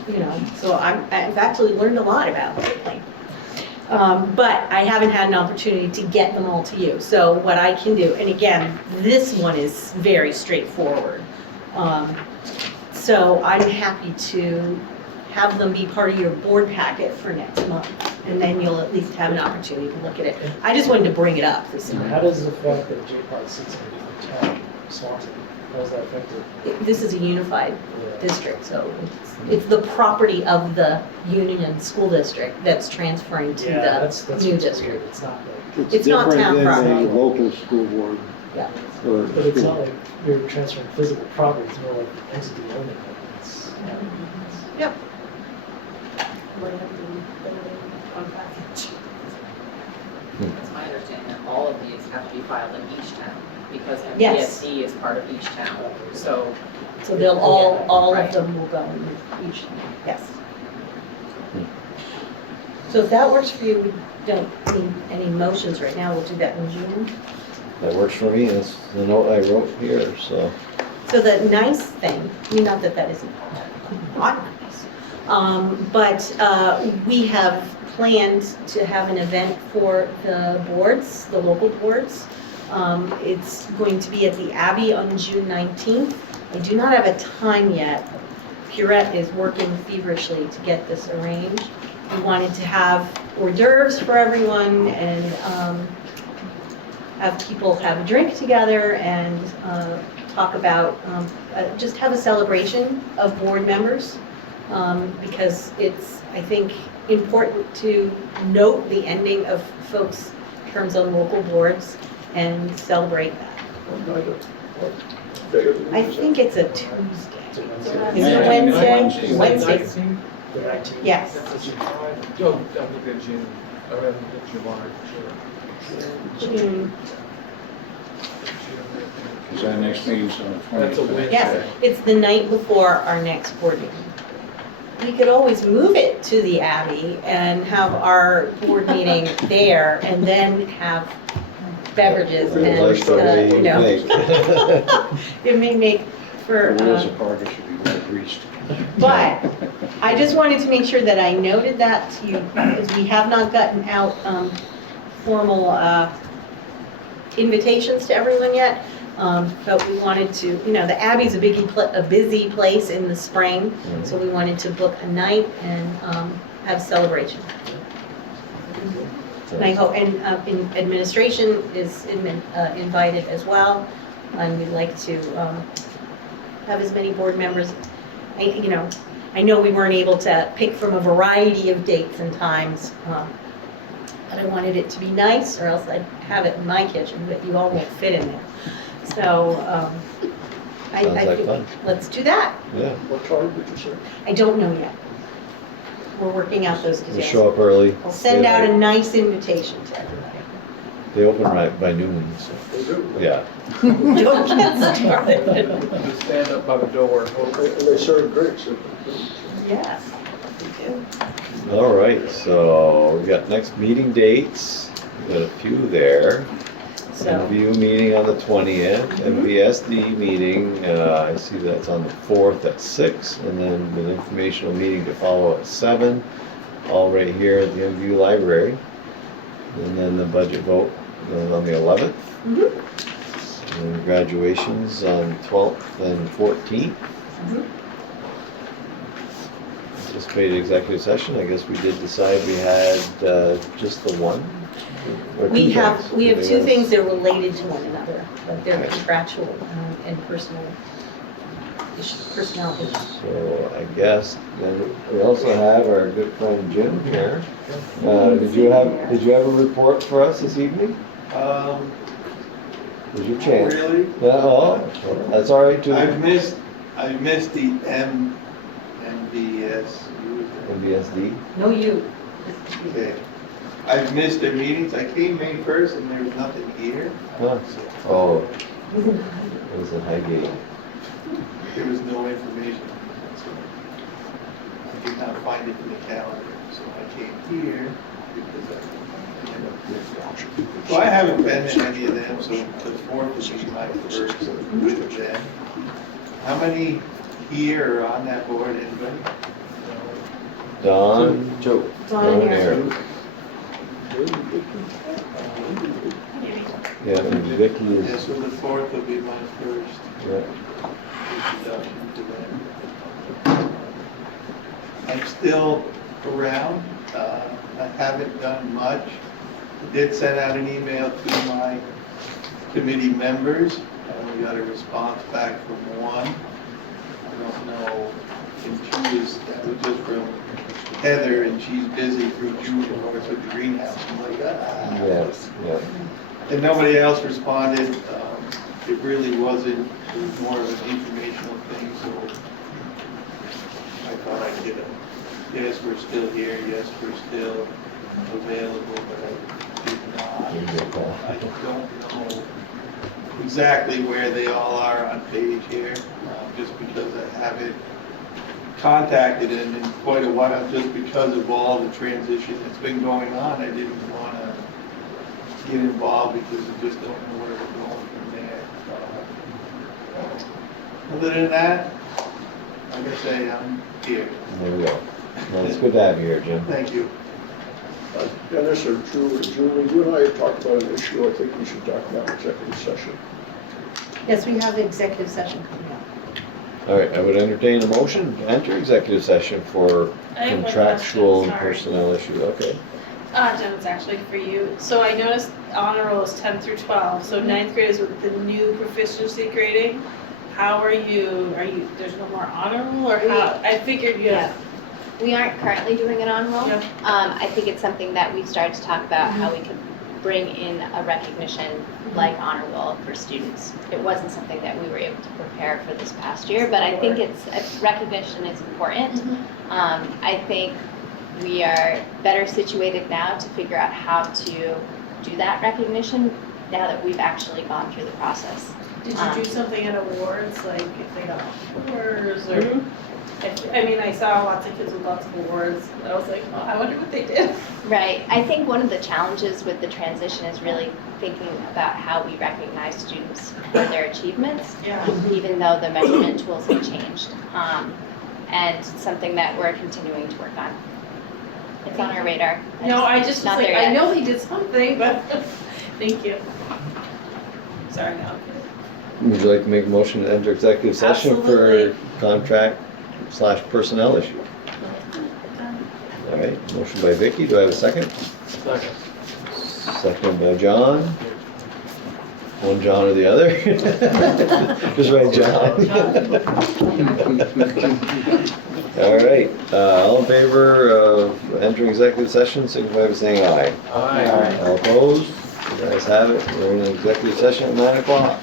so I've actually learned a lot about lately. But I haven't had an opportunity to get them all to you. So what I can do, and again, this one is very straightforward. So I'm happy to have them be part of your board packet for next month. And then you'll at least have an opportunity to look at it. I just wanted to bring it up this How time. does the fact that J Part sits in a different town, Swanton, how does that affect it? This is a unified district, so it's the property of the Union School District that's transferring to Yeah, that's the what's new weird. district. It's not like, It's not town different property. than a local school board. Yeah. Or but it's school. not like you're transferring physical property, it's more like the entity owning it. It's, Yep. It's my understanding that all of these have to be filed in each town, because Yes. MVSD is part of each town, so. So they'll all of Right. them will go in each, yes. So if that works for you, we don't need any motions right now, we'll do that in June. That works for me, that's the note I wrote here, so. So the nice thing, not that that isn't not nice, but we have planned to have an event for the boards, the local boards. It's going to be at the Abbey on June 19th. I do not have a time yet. Purette is working feverishly to get this arranged. We wanted to have hors d'oeuvres for everyone and have people have a drink together and talk about, just have a celebration of board members, because it's, I think, important to note the ending of folks' terms on local boards and celebrate that. I think it's a Tuesday. Is it Wednesday? Wednesday. 19th? the 19th. Yes. That's Oh, I think that June, I mean, that's July, for sure. June. Is our next meeting's on the 20th? That's a Wednesday. Yes, it's the night before our next board meeting. We could always move it to the Abbey and have our board meeting there and then have beverages Like and, the way you think. it may make for, The rules of order should be well greased. but I just wanted to make sure that I noted that to you, because we have not gotten out formal invitations to everyone yet. But we wanted to, the Abbey's a busy place in the spring, so we wanted to book a night and have celebration. And I hope, and administration is invited as well, and we'd like to have as many board members. I know we weren't able to pick from a variety of dates and times, but I wanted it to be nice, or else I'd have it in my kitchen, but you all won't fit in there. So, I Sounds like think, fun. let's do that. Yeah, What time did you say? I don't know yet. We're working out those we details. show up early. I'll send stay out a late. nice invitation to everybody. They open right by noon, so, They do. yeah. Don't get started. Just stand up by the door. And they serve drinks. Yes, we do. All right, so we got next meeting dates. We got a few there. So, MVU meeting on the 20th, MVSD meeting, I see that's on the 4th at 6, and then an informational meeting to follow at 7, all right here at the MVU library. And then the budget vote on the 11th. Mhm. And graduations on 12th and 14th. Mhm. Anticipated executive session, I guess we did decide we had just the one. Or we two have things. two Anything things that are related to one another, but they're Okay. contractual and personal. personnel issues. So I guess then we also have our good friend Jim here. Did you have a report for us this evening? Here's your chance. Really? Oh, that's all right too. I missed the MVSD. No, you. Okay. I've missed their meetings. I came May 1st and there was nothing here. Huh. Oh, it was in Highgate. There was no information. So I did not find it in the calendar. So I came here because I haven't been to any of them, so the 4th will be my first with them. How many here are on that board, anybody? Don, Joe. Don and Eric. Yeah, and Vicky Yeah, is, so the 4th will be my first yeah. introduction to them. I'm still around. I haven't done much. I did send out an email to my committee members. We got a response back from one. I don't know if that was just from Heather, and she's busy through June, of course, with the greenhouse. I'm like, Yes, yeah. And nobody else responded. It really wasn't, it was more of an informational thing, so I thought I'd get a, yes, we're still here, yes, we're still available, but I did not. I don't know exactly where they all are on page here, just because I haven't contacted them in quite a while, just because of all the transition that's been going on. I didn't want to get involved because I just don't know where we're going from there. Other than that, like I say, I'm here. There we go. Well, it's good to have you here, Jim. Thank you. Dennis or Julie, you and I had talked about an issue I think we should talk about in executive session. Yes, we have the executive session coming up. All right, I would entertain a motion to enter executive session for I have one contractual question, sorry. personnel issue. Okay. Jen, it's actually for you. So I noticed honor roll is 10 through 12, so ninth graders with the new proficiency grading. How are you, there's no more honor roll, or how? I figured you have. We aren't currently doing an on roll. Yeah. I think it's something that we've started to talk about, how we could bring in a recognition like honor roll for students. It wasn't something that we were able to prepare for this past year, but I think recognition is important. I think we are better situated now to figure out how to do that recognition now that we've actually gone through the process. Did you do something at awards, like if they got awards, or? I mean, I saw lots of kids with lots of awards, and I was like, oh, I wonder what they did. Right. I think one of the challenges with the transition is really thinking about how we recognize students for their achievements, even though the measurement tools have changed. And something that we're continuing to work on. It's on our radar. No, I just was not like, there I yet. know they did something, but thank you. Sorry, now. Would you like to make a motion to enter executive session Absolutely. for contract/personnel issue? All right, motion by Vicky. Do I have a second? Second. Second by John. One John or the other? Just write John. All right, all in favor of entering executive session, signify by saying aye. Aye. All opposed? You guys have it. We're in executive session at 9 o'clock.